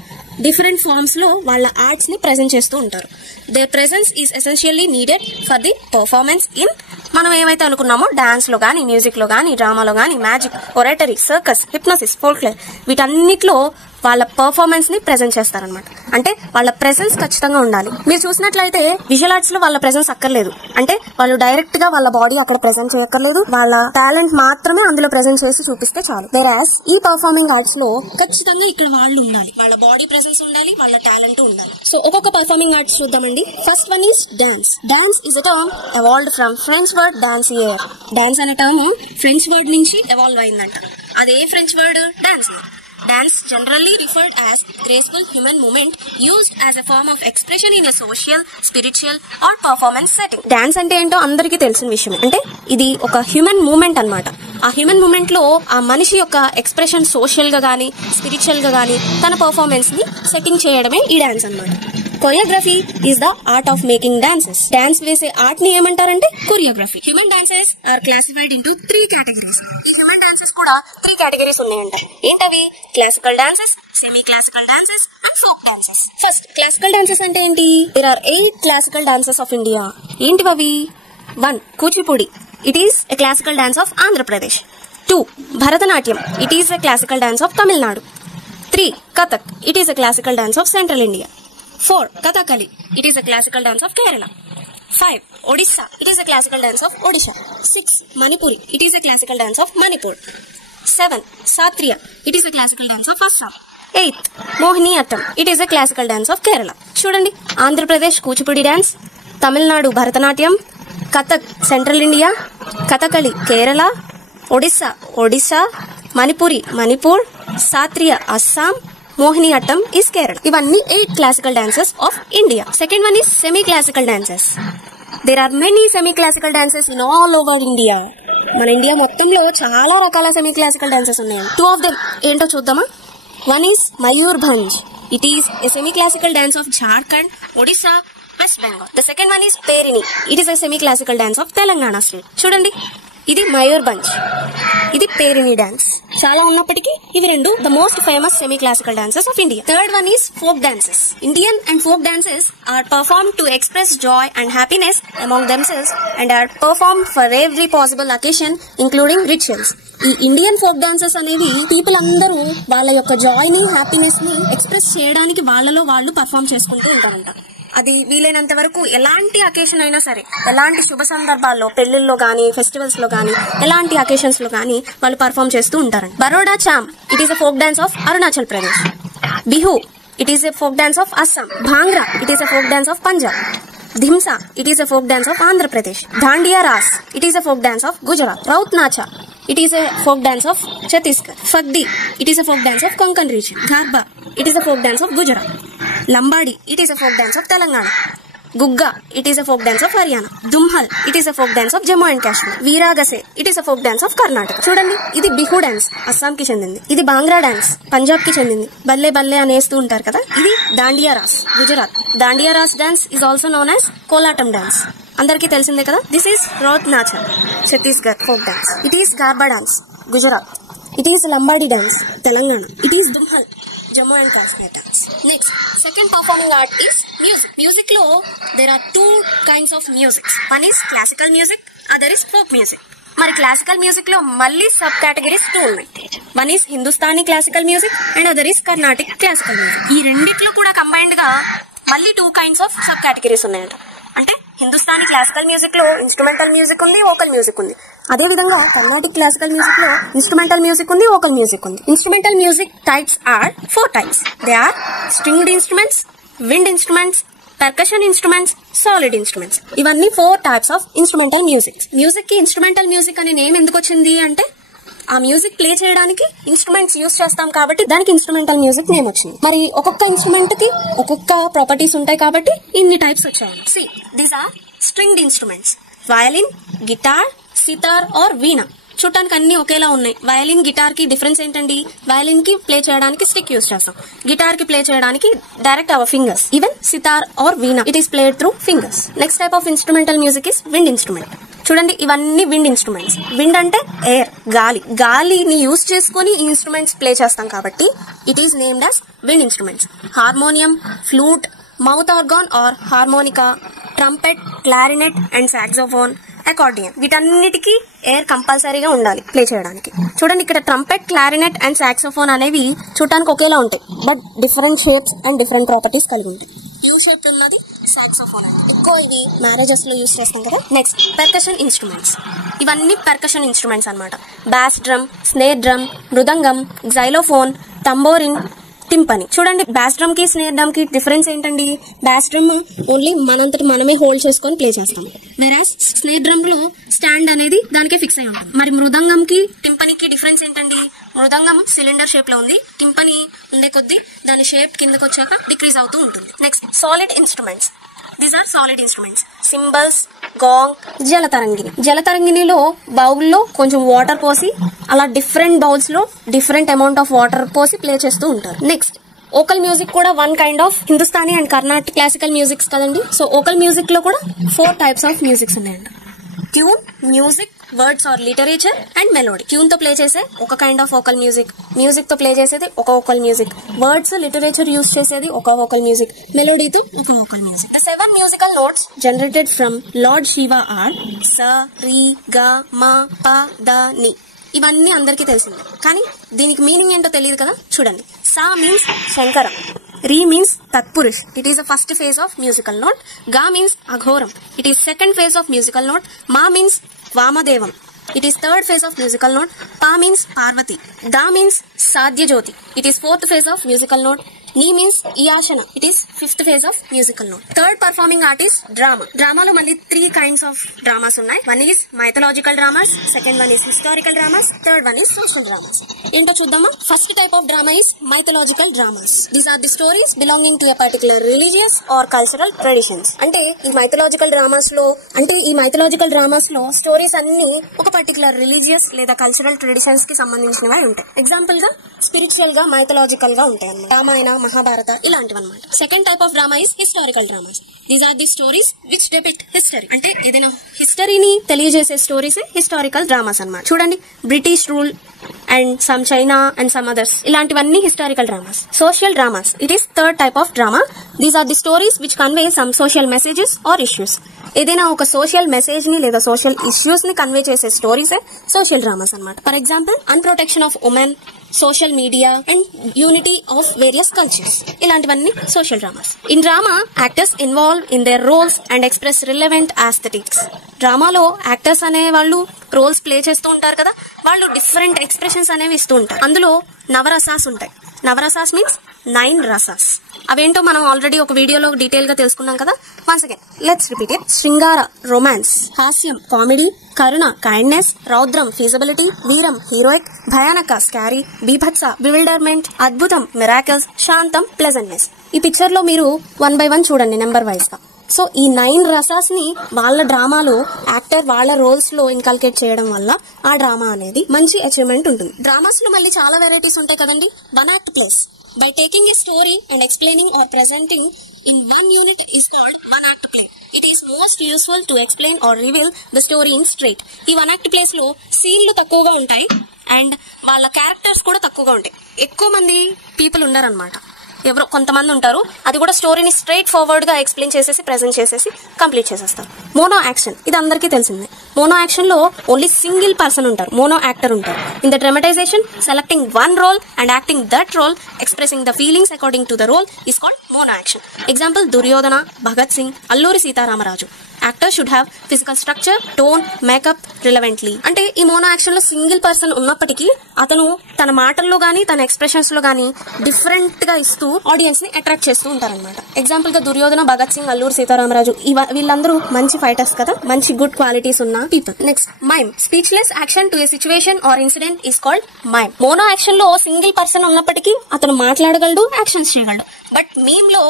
డిఫరెంట్ ఫార్మ్స్ లో వాళ్ళ ఆర్ట్స్ ని ప్రెజెంట్ చేస్తూ ఉంటారు. Their presence is essentially needed for the performance in, మనం ఏమైతే అనుకున్నామో డాన్స్ లో గానీ, మ్యూజిక్ లో గానీ, డ్రామాలో గానీ, మ్యాజిక్, ఒరేటరీ, సర్కస్, హిప్నోసిస్, ఫోల్క్లోర్, వీటన్నిటిలో వాళ్ళ పర్ఫార్మెన్స్ ని ప్రెజెంట్ చేస్తారనమాట. అంటే వాళ్ళ ప్రెసెన్స్ ఖచ్చితంగా ఉండాలి. మీరు చూసినట్లయితే విజువల్ ఆర్ట్స్ లో వాళ్ళ ప్రెసెన్స్ అక్కర్లేదు. అంటే వాళ్ళు డైరెక్ట్ గా వాళ్ళ బాడీ అక్కడ ప్రెజెంట్ చేయక్కర్లేదు, వాళ్ళ టాలెంట్ మాత్రమే అందులో ప్రెజెంట్ చేసి చూపిస్తే చాలు. వేరాస్ ఈ పర్ఫార్మింగ్ ఆర్ట్స్ లో ఖచ్చితంగా ఇక్కడ వాళ్ళు ఉండాలి, వాళ్ళ బాడీ ప్రెసెన్స్ ఉండాలి, వాళ్ళ టాలెంట్ ఉండాలి. సో ఒక్కొక్క పర్ఫార్మింగ్ ఆర్ట్స్ చూద్దామండి. First one is dance. Dance is a term evolved from French word dancier. Dance అనే టర్మ్ ఫ్రెంచ్ వర్డ్ నుంచి ఎవాల్వ్ అయిందంట. అదే French word dancier. Dance generally referred as graceful human movement used as a form of expression in a social, spiritual or performance setting. Dance అంటే ఏంటో అందరికీ తెలిసిన విషయం. అంటే ఇది ఒక హ్యూమన్ మూమెంట్ అన్నమాట. ఆ హ్యూమన్ మూమెంట్ లో ఆ మనిషి యొక్క ఎక్స్ప్రెషన్ సోషల్ గా గానీ స్పిరిచువల్ గా గానీ తన పర్ఫార్మెన్స్ ని సెట్టింగ్ చేయడమే ఈ డాన్స్ అన్నమాట. Choreography is the art of making dances. Dance వేసే ఆర్ట్ ని ఏమంటారంటే choreography. Human dances are classified into 3 categories. ఈ హ్యూమన్ డాన్సెస్ కూడా 3 కేటగిరీస్ ఉన్నాయంట. ఏంటవి? Classical dances, semi classical dances and folk dances. First classical dances అంటే ఏంటి? There are 8 classical dances of India. ఏంటివి? 1. Kuchipudi. It is a classical dance of Andhra Pradesh. 2. Bharatanatyam. It is a classical dance of Tamil Nadu. 3. Kathak. It is a classical dance of central India. 4. Kathakali. It is a classical dance of Kerala. 5. Odisha. It is a classical dance of Odisha. 6. Manipuri. It is a classical dance of Manipur. 7. Satriya. It is a classical dance of Assam. 8. Mohiniyattam. It is a classical dance of Kerala. Chudandi. Andhra Pradesh Kuchipudi dance, Tamil Nadu Bharatanatyam, Kathak Central India, Kathakali Kerala, Odisha, Manipuri Manipur, Satriya Assam, Mohiniyattam is Kerala. ఇవన్నీ 8 classical dances of India. Second one is semi-classical dances. There are many semi-classical dances in all over India. మన ఇండియా మొత్తంలో చాలా రకాల semi-classical dances ఉన్నాయి. 2 of them ఏంటో చూద్దామా? One is Mayurbhanj. It is a semi-classical dance of Jharkhand, Odisha, West Bengal. The second one is Perini. It is a semi-classical dance of Telangana state. చూడండి, ఇది మయూర్భంజ్, ఇది పేరిని డాన్స్. చాలా ఉన్నప్పటికీ ఇవి రెండు the most famous semi classical dances of India. Third one is folk dances. Indian and folk dances are perform to express joy and happiness among themselves and are perform for every possible occasion including rituals. ఈ Indian folk dances అనేవి people అందరూ వాళ్ళ యొక్క జాయ్ ని హ్యాపీనెస్ ని ఎక్స్ప్రెస్ చేయడానికి వాళ్ళలో వాళ్ళు పర్ఫార్మ్ చేసుకుంటూ ఉంటారంట. అది వీలైనంత వరకు ఎలాంటి అకేషన్ అయినా సరే, ఎలాంటి శుభ సందర్భాల్లో, పెళ్లిల్లో గానీ, ఫెస్టివల్స్ లో గానీ, ఎలాంటి అకేషన్స్ లో గానీ వాళ్ళు పర్ఫార్మ్ చేస్తూ ఉంటారంట. బరోడా Cham. It is a folk dance of Arunachal Pradesh. Bihu. It is a folk dance of Assam. Bhangra. It is a folk dance of Punjab. Dhimsa. It is a folk dance of Andhra Pradesh. Dandiya Raas. It is a folk dance of Gujarat. Raut Nacha. It is a folk dance of Chhattisgarh. Fagdi. It is a folk dance of Konkan region. Garba. It is a folk dance of Gujarat. Lambadi. It is a folk dance of Telangana. Gugga. It is a folk dance of Haryana. Dumhal. It is a folk dance of Jammu and Kashmir. Veeragase. It is a folk dance of Karnataka. చూడండి, ఇది బిహు డాన్స్, అస్సాం కి చెందింది. ఇది బాంగ్రా డాన్స్, పంజాబ్ కి చెందింది. బల్లే బల్లే అనేస్తూ ఉంటారు కదా, ఇది Dandiya Raas, Gujarat. Dandiya Raas dance is also known as Kolatam dance. అందరికీ తెలిసిందే కదా. This is Raut Nacha, Chhattisgarh folk dance. It is Garba dance, Gujarat. It is Lambadi dance, Telangana. It is Dumhal, Jammu and Kashmir dance. Next, second performing art is music. Music lo there are 2 kinds of music. One is classical music, other is folk music. మరి classical music లో మళ్ళీ sub categories 2 ఉన్నాయి. One is Hindustani classical music and other is Carnatic classical music. ఈ రెండిట్లో కూడా కంబైన్డ్ గా మళ్ళీ 2 kinds of sub categories ఉన్నాయంట. అంటే హిందుస్థానీ క్లాసికల్ మ్యూజిక్ లో ఇన్స్ట్రుమెంటల్ మ్యూజిక్ ఉంది, వోకల్ మ్యూజిక్ ఉంది. అదే విధంగా కర్ణాటిక్ క్లాసికల్ మ్యూజిక్ లో ఇన్స్ట్రుమెంటల్ మ్యూజిక్ ఉంది, వోకల్ మ్యూజిక్ ఉంది. Instrumental music types are 4 types. They are stringed instruments, wind instruments, percussion instruments, solid instruments. ఇవన్నీ 4 types of instrumental music. Music కి ఇన్స్ట్రుమెంటల్ మ్యూజిక్ అనే నేమ్ ఎందుకు వచ్చింది అంటే, ఆ మ్యూజిక్ ప్లే చేయడానికి ఇన్స్ట్రుమెంట్స్ యూజ్ చేస్తాం కాబట్టి దానికి ఇన్స్ట్రుమెంటల్ మ్యూజిక్ నేమ్ వచ్చింది. మరి ఒక్కొక్క ఇన్స్ట్రుమెంట్ కి ఒక్కొక్క ప్రాపర్టీస్ ఉంటాయి కాబట్టి ఇన్ని టైప్స్ వచ్చాయి. See these are stringed instruments. Violin, guitar, sitar or veena. చూడటానికి అన్ని ఒకేలా ఉన్నాయి. వయలిన్, గిటార్ కి డిఫరెన్స్ ఏంటండి? వయలిన్ కి ప్లే చేయడానికి స్టిక్ యూజ్ చేస్తాం, గిటార్ కి ప్లే చేయడానికి direct our fingers. Even sitar or veena it is played through fingers. Next type of instrumental music is wind instrument. చూడండి, ఇవన్నీ విండ్ ఇన్స్ట్రుమెంట్స్. విండ్ అంటే ఎయిర్, గాలి. గాలిని యూజ్ చేసుకుని ఈ ఇన్స్ట్రుమెంట్స్ ప్లే చేస్తాం కాబట్టి it is named as wind instruments. Harmonium, flute, mouth organ or harmonica, trumpet, clarinet and saxophone, accordion. వీటన్నిటికీ ఎయిర్ కంపల్సరీగా ఉండాలి ప్లే చేయడానికి. చూడండి ఇక్కడ ట్రంపెట్, క్లారినెట్ అండ్ సాక్సోఫోన్ అనేవి చూడటానికి ఒకేలా ఉంటాయి, but different shapes and different properties కలిగి ఉంటాయి. యూ షేప్ ఉన్నది సాక్సోఫోన్ అంటే ఎక్కువ ఇవి మ్యారేజెస్ లో యూస్ చేస్తాం కదా. Next percussion instruments. ఇవన్నీ పెర్కషన్ ఇన్స్ట్రుమెంట్స్ అన్నమాట. బాస్ డ్రమ్, స్నేర్ డ్రమ్, మృదంగం, జైలోఫోన్, తంబోరిన్, టింపని. చూడండి బాస్ డ్రమ్ కి స్నేర్ డ్రమ్ కి డిఫరెన్స్ ఏంటండి? బాస్ డ్రమ్ ఓన్లీ మనంతటి మనమే హోల్డ్ చేసుకొని ప్లే చేస్తాం, వెరాస్ స్నేర్ డ్రమ్ లో స్టాండ్ అనేది దానికే ఫిక్స్ అయి ఉంటుంది. మరి మృదంగం కి టింపనీకి డిఫరెన్స్ ఏంటండి? మృదంగం సిలిండర్ షేప్ లో ఉంది, టింపని ఉండే కొద్దీ దాని షేప్ కిందకి వచ్చాక డిక్రీజ్ అవుతూ ఉంటుంది. Next solid instruments. These are solid instruments. Cymbals, gong, Jalatarangini. జలతరంగిణిలో బౌల్లో కొంచెం వాటర్ పోసి అలా డిఫరెంట్ బౌల్స్ లో డిఫరెంట్ అమౌంట్ ఆఫ్ వాటర్ పోసి ప్లే చేస్తూ ఉంటారు. నెక్స్ట్ ఓకల్ మ్యూజిక్ కూడా one kind of Hindustani and Carnatic classical musics కదండి. సో ఓకల్ మ్యూజిక్ లో కూడా 4 టైప్స్ ఆఫ్ మ్యూజిక్స్ ఉన్నాయండి. Tune, music, words or literature and melody. Tune తో ప్లే చేసే ఒక kind of vocal music, music తో ప్లే చేసేది ఒక vocal music, words literature use చేసేది ఒక వోకల్ మ్యూజిక్, మెలోడీతో ఒక vocal music. The 7 musical notes generated from Lord Shiva are స, రి, గ, మ, ప, ద, ని. ఇవన్నీ అందరికీ తెలిసింది, కానీ దీనికి మీనింగ్ ఏంటో తెలియదు కదా. చూడండి, సా means Shankara, ri means Tatpurush, it is the first phase of musical note. Ga means Aghoram, it is second phase of musical note. Ma means Vamadevam, it is third phase of musical note. Pa means Parvati. Da means Sadhya Jyoti, it is fourth phase of musical note. Ni means Iyashana, it is fifth phase of musical note. Third performing art is drama. Drama lo malli 3 kinds of dramas unnai. One is mythological dramas, second one is historical dramas, third one is social dramas. Ento chuddama. First type of drama is mythological dramas. These are the stories belonging to a particular religious or cultural traditions. Ante ee mythological dramas lo stories anni oka particular religious లేదా cultural traditions కి సంబంధించినవి ఉంటాయి. ఎగ్జాంపుల్ గా స్పిరిచువల్ గా, మైథలాజికల్ గా ఉంటాయి అన్నమాట. రామాయణ, మహాభారత ఇలాంటివి అన్నమాట. Second type of drama is historical dramas. These are the stories which depict history. అంటే ఏదైనా హిస్టరీని తెలియజేసే స్టోరీస్ హిస్టారికల్ డ్రామాస్ అన్నమాట. చూడండి, British rule and some China and some others, ఇలాంటివన్నీ historical dramas. Social dramas, it is third type of drama. These are the stories which convey some social messages or issues. ఏదైనా ఒక social message ని లేదా social issues ని convey చేసే stories social dramas అన్నమాట. For example unprotection of women, social media and unity of various cultures, ఇలాంటివన్నీ social dramas. In drama actors involve in their roles and express relevant aesthetics. డ్రామాలో actors అనే వాళ్ళు roles play చేస్తూ ఉంటారు కదా, వాళ్ళు different expressions అనేవి ఇస్తూ ఉంటారు. అందులో నవరసాస్ ఉంటాయి. నవరసాస్ మీన్స్ 9 రసాస్. అవేంటో మనం ఆల్రెడీ ఒక వీడియోలో డీటెయిల్ గా తెలుసుకున్నాం కదా. Once again let's repeat it. శృంగార, రొమాన్స్. హాస్యం, కామెడీ. కరుణ, కైండ్నెస్. రౌద్రం, ఫీజిబిలిటీ. వీరం, హీరోయిక్. భయానక, స్కారీ. బీభత్స, బివిల్డర్మెంట్. అద్భుతం, మిరాకిల్స్. శాంతం, ప్లెజెంట్నెస్. ఈ పిక్చర్ లో మీరు 1 by 1 చూడండి నెంబర్ వైజ్ గా. సో ఈ 9 రసాస్ ని వాళ్ళ డ్రామాలో యాక్టర్ వాళ్ళ రోల్స్ లో ఇన్కల్కేట్ చేయడం వల్ల ఆ డ్రామా అనేది మంచి అచీవ్మెంట్ ఉంటుంది. డ్రామాస్ లో మళ్ళీ చాలా వెరైటీస్ ఉంటాయి కదండి. 1 act plays. By taking a story and explaining or presenting in one unit is called 1 act play. It is most useful to explain or reveal the story in straight. ఈ 1 act plays లో సీన్లు తక్కువగా ఉంటాయి అండ్ వాళ్ళ క్యారెక్టర్స్ కూడా తక్కువగా ఉంటాయి. ఎక్కువ మంది పీపుల్ ఉన్నారనమాట, ఎవరో కొంతమంది ఉంటారు. అది కూడా స్టోరీని స్ట్రైట్ ఫార్వర్డ్ గా ఎక్స్ప్లెయిన్ చేసేసి ప్రెజెంట్ చేసేసి కంప్లీట్ చేసేస్తారు. మోనో యాక్షన్, ఇది అందరికీ తెలిసిందే. మోనో యాక్షన్ లో ఓన్లీ సింగిల్ పర్సన్ ఉంటారు, మోనో యాక్టర్ ఉంటారు. In the dramatization selecting one role and acting that role, expressing the feelings according to the role is called mono action. Example Duryodhana, Bhagat Singh, Alluri Sitaramaraju. Actor should have physical structure, tone, makeup relevantly. అంటే ఈ mono action లో single person ఉన్నప్పటికీ అతను తన మాటల్లో గానీ తన ఎక్స్ప్రెషన్స్ లో గానీ డిఫరెంట్ గా ఇస్తూ ఆడియన్స్ ని అట్రాక్ట్ చేస్తూ ఉంటారనమాట. ఎగ్జాంపుల్ గా దుర్యోధన, భగత్ సింగ్, అల్లూరి సీతారామరాజు వీళ్ళందరూ మంచి ఫైటర్స్ కదా, మంచి గుడ్ క్వాలిటీస్ ఉన్న people. Next mime. Speechless action to a situation or incident is called mime. Mono action లో సింగిల్ పర్సన్ ఉన్నప్పటికీ అతను మాట్లాడగలడు, యాక్షన్స్ చేయగలడు. బట్ మీమ్ లో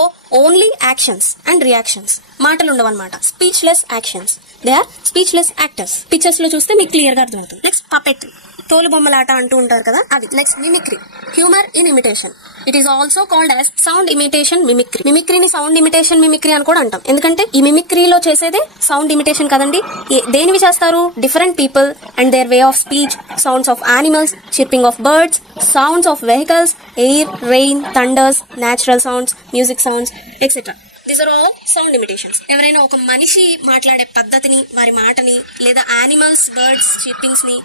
ఓన్లీ యాక్షన్స్ అండ్ రియాక్షన్స్, మాటలు ఉండవన్నమాట. Speechless actions, they are speechless actors. Pictures లో చూస్తే మీకు క్లియర్ గా అర్థమవుతుంది. నెక్స్ట్ పపెట్, తోలు బొమ్మలాట అంటూ ఉంటారు కదా అది. Next mimicry, humour in imitation. It is also called as sound imitation mimicry. మిమిక్రీని సౌండ్ ఇమిటేషన్ మిమిక్రీ అని కూడా అంటాం. ఎందుకంటే ఈ మిమిక్రీలో చేసేదే సౌండ్ ఇమిటేషన్ కదండి. దేనివి చేస్తారు? Different people and their way of speech, sounds of animals, chirping of birds, sounds of vehicles, air, rain, thunders, natural sounds, music sounds etcetera. These are all sound imitations. ఎవరైనా ఒక మనిషి మాట్లాడే పద్ధతిని, వారి మాటని, లేదా యానిమల్స్, బర్డ్స్ చిప్పింగ్స్ ని,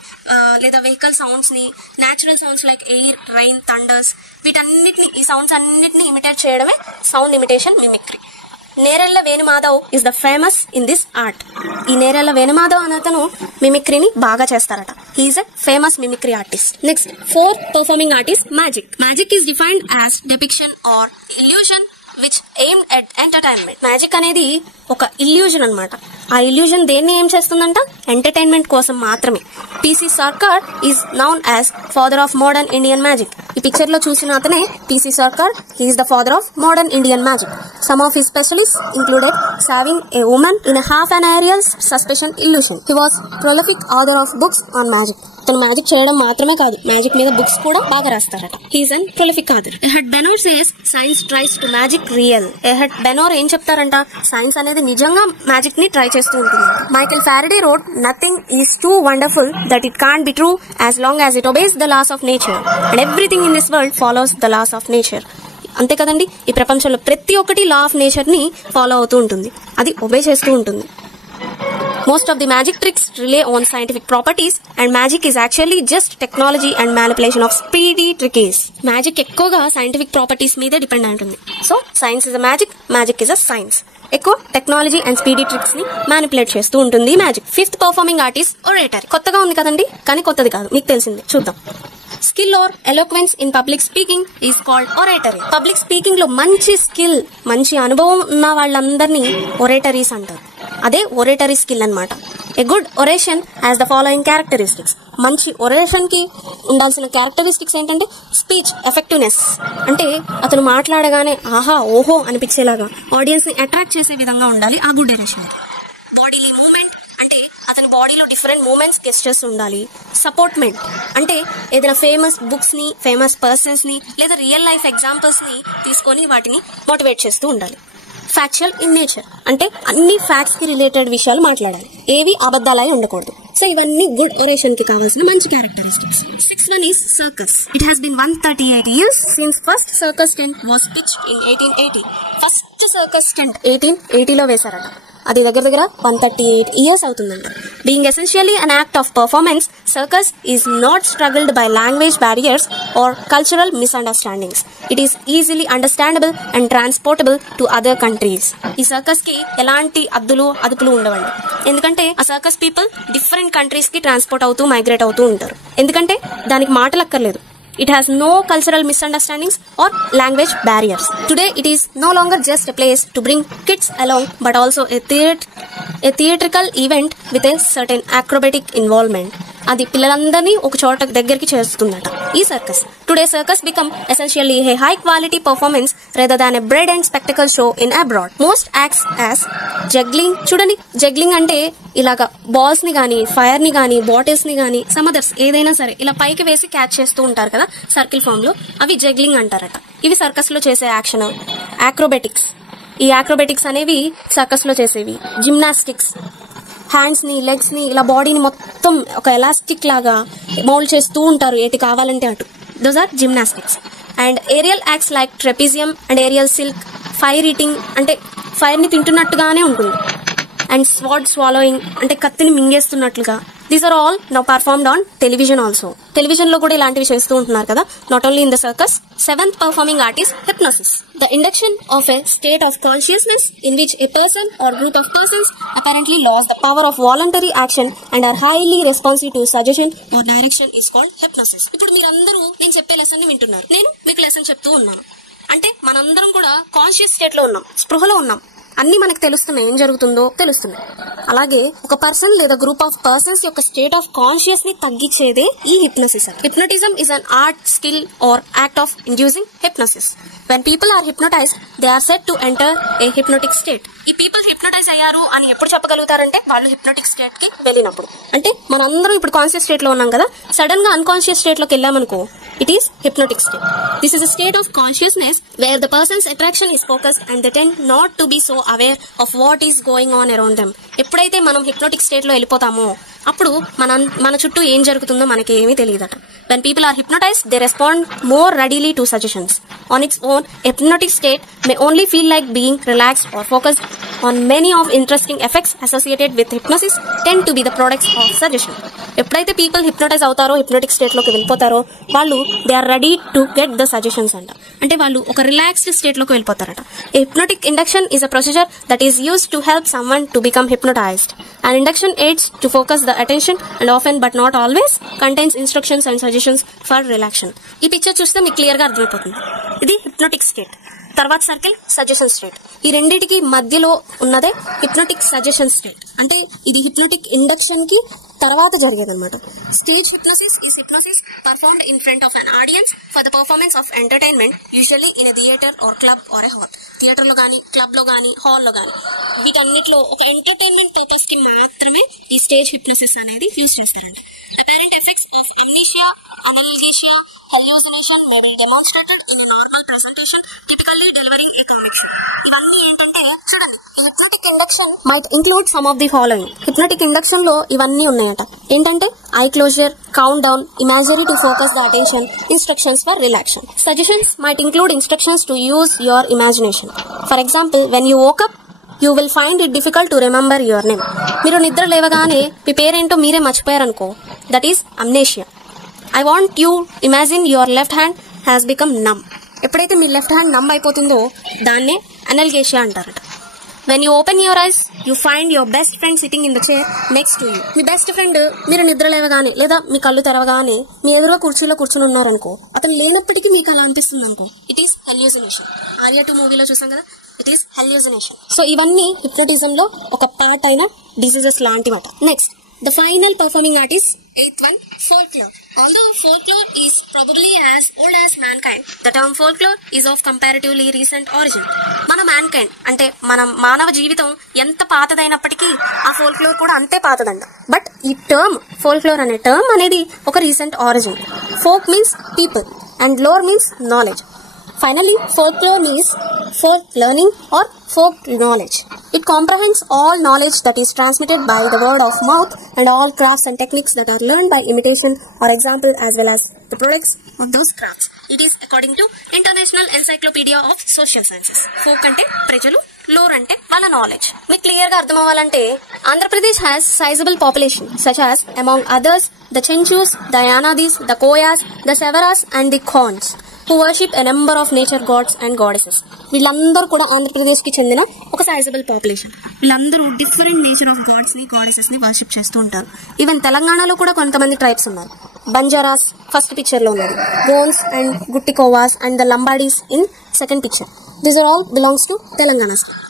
లేదా వెహికల్ సౌండ్స్ ని, natural sounds like air, rain, thunders, వీటన్నిటిని, ఈ సౌండ్స్ అన్నిటిని ఇమిటేట్ చేయడమే sound imitation mimicry. Nerella Venumadhav is the famous in this art. ఈ నేరెళ్ల వేణుమాధవ్ అనే అతను మిమిక్రీని బాగా చేస్తారట. He is a famous mimicry artist. Next, fourth performing art is magic. Magic is defined as depiction or illusion which aimed at entertainment. Magic అనేది ఒక ఇల్యూజన్ అన్నమాట. ఆ ఇల్యూజన్ దేన్ని ఏం చేస్తుందంట? ఎంటర్టైన్మెంట్ కోసం మాత్రమే. PC Sarkar is known as father of modern Indian magic. ఈ పిక్చర్ లో చూసిన అతనే PC Sarkar. He is the father of modern Indian magic. Some of his specialists included saving a woman in a half an aerial suspension illusion. He was prolific author of books on magic. తను మ్యాజిక్ చేయడం మాత్రమే కాదు, మ్యాజిక్ మీద బుక్స్ కూడా బాగా రాస్తారట. హీఈస్ అన్ prolific author. Ehud Benor says science tries to magic real. Ehud Benor ఏం చెప్తారంట? సైన్స్ అనేది నిజంగా మ్యాజిక్ ని ట్రై చేస్తూ ఉంటుంది. Michael Faraday wrote, "Nothing is too wonderful that it can't be true as long as it obeys the laws of nature. And everything in this world follows the laws of nature." అంతే కదండి, ఈ ప్రపంచంలో ప్రతి ఒక్కటి law of nature ని follow అవుతూ ఉంటుంది, అది ఒబే చేస్తూ ఉంటుంది. Most of the magic tricks rely on scientific properties and magic is actually just technology and manipulation of speedy tricks. Magic ఎక్కువగా సైంటిఫిక్ ప్రాపర్టీస్ మీద డిపెండ్ అయి ఉంటుంది. So science is a magic, magic is a science. ఎక్కువ technology and speedy tricks ని manipulate చేస్తూ ఉంటుంది magic. Fifth performing art is oratory. కొత్తగా ఉంది కదండి, కానీ కొత్తది కాదు, మీకు తెలిసిందే. చూద్దాం. Skill or eloquence in public speaking is called oratory. Public speaking లో మంచి స్కిల్, మంచి అనుభవం ఉన్న వాళ్ళందరినీ ఒరేటరీస్ అంటారు. అదే ఒరేటరీ స్కిల్ అన్నమాట. A good oration has the following characteristics. మంచి ఒరేషన్ కి ఉండాల్సిన క్యారెక్టరిస్టిక్స్ ఏంటంటే స్పీచ్ ఎఫెక్టివ్నెస్, అంటే అతను మాట్లాడగానే ఆహా ఓహో అనిపించేలాగా ఆడియన్స్ ని అట్రాక్ట్ చేసే విధంగా ఉండాలి ఆ గుడ్ ఒరేషన్. బాడీలీ మూవ్మెంట్, అంటే అతని బాడీలో డిఫరెంట్ మూవ్మెంట్స్ గెస్చర్స్ ఉండాలి. సపోర్ట్మెంట్, అంటే ఏదైనా ఫేమస్ బుక్స్ ని, ఫేమస్ పర్సన్స్ ని, లేదా రియల్ లైఫ్ ఎగ్జాంపుల్స్ ని తీసుకొని వాటిని మోటివేట్ చేస్తూ ఉండాలి. ఫ్యాక్చువల్ ఇన్ నేచర్, అంటే అన్ని ఫ్యాక్ట్స్ కి రిలేటెడ్ విషయాలు మాట్లాడాలి, ఏవి అబద్ధాలై ఉండకూడదు. సో ఇవన్నీ గుడ్ ఒరేషన్ కి కావాల్సిన మంచి characteristics. Sixth one is circus. It has been 138 years since first circus tent was pitched in 1880. First circus tent 1880లో వేశారట. అది దగ్గర దగ్గర 138 years అవుతుందంట. Being essentially an act of performance, circus is not struggled by language barriers or cultural misunderstandings. It is easily understandable and transportable to other countries. ఈ circus కి ఎలాంటి అదుపులు ఉండవండి, ఎందుకంటే ఆ సర్కస్ పీపుల్ డిఫరెంట్ కంట్రీస్ కి ట్రాన్స్పోర్ట్ అవుతూ మైగ్రేట్ అవుతూ ఉంటారు. ఎందుకంటే దానికి మాటలక్కర్లేదు. It has no cultural misunderstandings or language barriers. Today, it is no longer just a place to bring kids along, but also a theatrical event with a certain acrobatic involvement. అది పిల్లలందరినీ ఒక చోట దగ్గరికి చేస్తుందట ఈ circus. Today circus become essentially A high quality performance rather than a bread and spectacle show in abroad. Most acts as juggling. చూడండి, జగ్లింగ్ అంటే ఇలాగా బాల్స్ ని గానీ, ఫైర్ ని గానీ, బాటిల్స్ ని గానీ, సమదర్స్ ఏదైనా సరే ఇలా పైకి వేసి క్యాచ్ చేస్తూ ఉంటారు కదా సర్కిల్ ఫామ్ లో, అవి జగ్లింగ్ అంటారట. ఇవి సర్కస్ లో చేసే యాక్షన్. ఆక్రోబెటిక్స్, ఈ ఆక్రోబెటిక్స్ అనేవి సర్కస్ లో చేసేవి. జిమ్నాస్టిక్స్, హ్యాండ్స్ ని, లెగ్స్ ని ఇలా బాడీని మొత్తం ఒక ఎలాస్టిక్ లాగా మౌల్డ్ చేస్తూ ఉంటారు ఏటి కావాలంటే అటు. Those are gymnastics. And aerial acts like trapezium and aerial silk. Fire eating, అంటే ఫైర్ ని తింటున్నట్టుగానే ఉంటుంది. అండ్ స్వార్డ్ స్వాలోయింగ్, అంటే కత్తిని మింగేస్తున్నట్లుగా. These are all now performed on television also. Television లో కూడా ఇలాంటివి చేస్తూ ఉంటున్నారు కదా, not only in the circus. Seventh performing art is hypnosis. The induction of a state of consciousness in which a person or group of persons apparently lost the power of voluntary action and are highly responsive to suggestion or direction is called hypnosis. ఇప్పుడు మీరందరూ నేను చెప్పే లెసన్ ని వింటున్నారు, నేను మీకు లెసన్ చెప్తూ ఉన్నాను. అంటే మనందరం కూడా కాన్షియస్ స్టేట్ లో ఉన్నాం, స్పృహలో ఉన్నాం, అన్ని మనకు తెలుస్తున్నాయి, ఏం జరుగుతుందో తెలుస్తున్నాయి. అలాగే ఒక పర్సన్ లేదా గ్రూప్ ఆఫ్ పర్సన్స్ యొక్క స్టేట్ ఆఫ్ కాన్షియస్ ని తగ్గించేదే ఈ hypnosis. Hypnotism is an art, skill are act of inducing hypnosis. When people are hypnotized, they are said to enter a hypnotic state. ఈ పీపుల్ హిప్నోటైజ్ అయ్యారు అని ఎప్పుడు చెప్పగలుగుతారంటే వాళ్ళు హిప్నోటిక్ స్టేట్ కి వెళ్ళినప్పుడు. అంటే మనందరం ఇప్పుడు కాన్షియస్ స్టేట్ లో ఉన్నాం కదా, సడన్ గా అన్కాన్షియస్ స్టేట్ లోకి వెళ్ళామనుకో, it is hypnotic state. This is a state of consciousness where the person's attraction is focused and they tend not to be so aware of what is going on around them. ఎప్పుడైతే మనం హిప్నోటిక్ స్టేట్లో వెళ్ళిపోతామో అప్పుడు మన చుట్టూ ఏం జరుగుతుందో మనకి ఏమీ తెలియదట. When people are hypnotized, they respond more readily to suggestions. On its own, a hypnotic state may only feel like being relaxed or focused on many of interesting effects associated with hypnosis tend to be the products of suggestion. ఎప్పుడైతే people hypnotize అవుతారో, hypnotic స్టేట్లోకి వెళ్ళిపోతారో వాళ్ళు they are ready to get the suggestions అంట. అంటే వాళ్ళు ఒక relaxed స్టేట్లోకి వెళ్ళిపోతారట. Hypnotic induction is a procedure that is used to help someone to become hypnotized. And induction aids to focus the attention and often but not always contains instructions and suggestions for relaxation. ఈ పిక్చర్ చూస్తే మీకు క్లియర్ గా అర్థమైపోతుంది. ఇది hypnotic state. తర్వాత circle suggestion state. ఈ రెండింటికి మధ్యలో ఉన్నదే హిప్నోటిక్ సజెషన్ స్టేట్. అంటే ఇది హిప్నోటిక్ ఇండక్షన్ కి తర్వాత జరిగేదన్నమాట. Stage hypnosis is hypnosis performed in front of an audience for the performance of entertainment, usually in a theatre or club or a hall. Theatre లో గానీ, క్లబ్ లో గానీ, హాల్ లో గానీ వీటన్నిటిలో ఒక ఎంటర్టైన్మెంట్ పర్పస్ కి మాత్రమే ఈ స్టేజ్ హిప్నోసిస్ అనేది యూజ్ చేస్తారండి. Apparent effects of amnesia, analgesia, hallucination may be demonstrated in a normal presentation, typically delivering a comics. ఇవన్నీ ఏంటంటే చూడండి, hypnotic induction might include some of the following. Hypnotic induction లో ఇవన్నీ ఉన్నాయట. ఏంటంటే eye closure, count down, imaginary to focus the attention, instructions for relaxation. Suggestions might include instructions to use your imagination. For example, when you woke up you will find it difficult to remember your name. మీరు నిద్ర లేవగానే మీ పేరేంటో మీరే మర్చిపోయారనుకో, that is amnesia. I want you imagine your left hand has become నమ్. ఎప్పుడైతే మీ left hand నమ్ అయిపోతుందో దాన్నే అనల్గేషియా అంటారట. When you open your eyes you find your best friend sitting in the chair next to you. Me best friend మీరు నిద్ర లేవగానే లేదా మీ కళ్ళు తెరవగానే మీ ఎదురుగా కుర్చీలో కూర్చుని ఉన్నారనుకో, అతను లేనప్పటికీ మీకు అలా అనిపిస్తుంది అనుకో, ఇట్ ఈస్ హెల్యూసినేషన్. ఆర్యా 2 మూవీలో చూసాం కదా, ఇట్ ఈస్ హెల్యూసినేషన్. సో ఇవన్నీ హిప్నోటిజం లో ఒక పార్ట్ అయిన డిసీజెస్ లాంటివట. Next, the final performing art is 8th one, folklore. Although folklore is probably as old as mankind, the term folklore is of comparatively recent origin. మన mankind అంటే మన మానవ జీవితం ఎంత పాతదైనప్పటికీ ఆ folklore కూడా అంతే పాతదంట. బట్ ఈ టర్మ్ folklore అనే టర్మ్ అనేది ఒక recent origin. folk means people and lore means knowledge. Finally, folklore means folk learning or folk knowledge. It comprehends all knowledge that is transmitted by the word of mouth and all crafts and techniques that are learned by imitation or example, as well as the products of those crafts. It is according to International Encyclopedia of Social Sciences. Folk ante ప్రజలు, lore ante వాళ్ళ knowledge. మీకు క్లియర్ గా అర్థం అవ్వాలంటే Andhra Pradesh has sizable population such as among others the Chenchus, the Yanadis, the Koyas, the Severas and the Khons, who worship a number of nature gods and goddesses. వీళ్ళందరూ కూడా ఆంధ్రప్రదేశ్ కి చెందిన ఒక సైజబుల్ పాపులేషన్. వీళ్ళందరూ డిఫరెంట్ నేచర్ ఆఫ్ గాడ్స్ ని, గాడెసెస్ ని వర్షిప్ చేస్తూ ఉంటారు. ఈవెన్ తెలంగాణలో కూడా కొంతమంది ట్రైబ్స్ ఉన్నారు. బంజారాస్ ఫస్ట్ పిక్చర్ లో ఉన్నది, Gonds and Guttikoyas and the Lambadis in second picture. These are all belongs to Telangana state.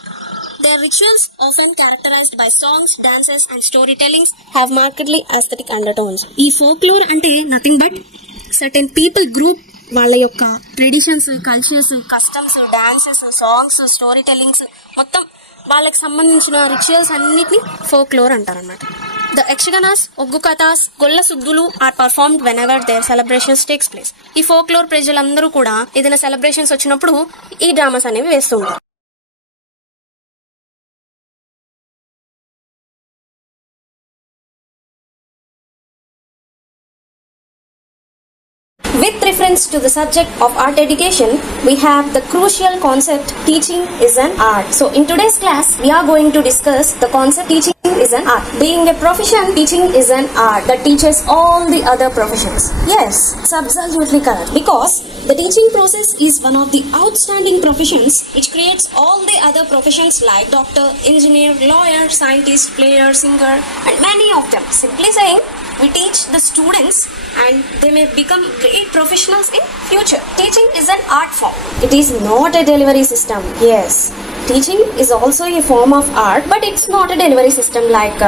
Their rituals, often characterized by songs, dances and storytellings, have markedly aesthetic undertones. ఈ folklore అంటే nothing but certain people group వాళ్ళ యొక్క traditions, cultures, customs, dances, songs, story tellings, మొత్తం వాళ్ళకి సంబంధించిన రిచువల్స్ అన్నిటిని ఫోక్లోర్ అంటారన్నమాట. ద యక్షగానాస్, Oggu Kathas, Golla Suddulu are performed whenever their celebrations takes place. ఈ ఫోక్లోర్ ప్రజలందరూ కూడా ఏదైనా సెలబ్రేషన్స్ వచ్చినప్పుడు ఈ డ్రామాస్ అనేవి వేస్తూ ఉంటారు. With reference to the subject of art education, we have the crucial concept teaching is an art. So in today's class, we are going to discuss the concept teaching is an art. Being a profession, teaching is an art that teaches all the other professions. Yes, it's absolutely correct. Because the teaching process is one of the outstanding professions which creates all the other professions like doctor, engineer, lawyer, scientist, player, singer and many of them. Simply saying, we teach the students and they may become great professionals in future. Teaching is an art form. It is not a delivery system. Yes, teaching is also a form of art, but it's not a delivery system like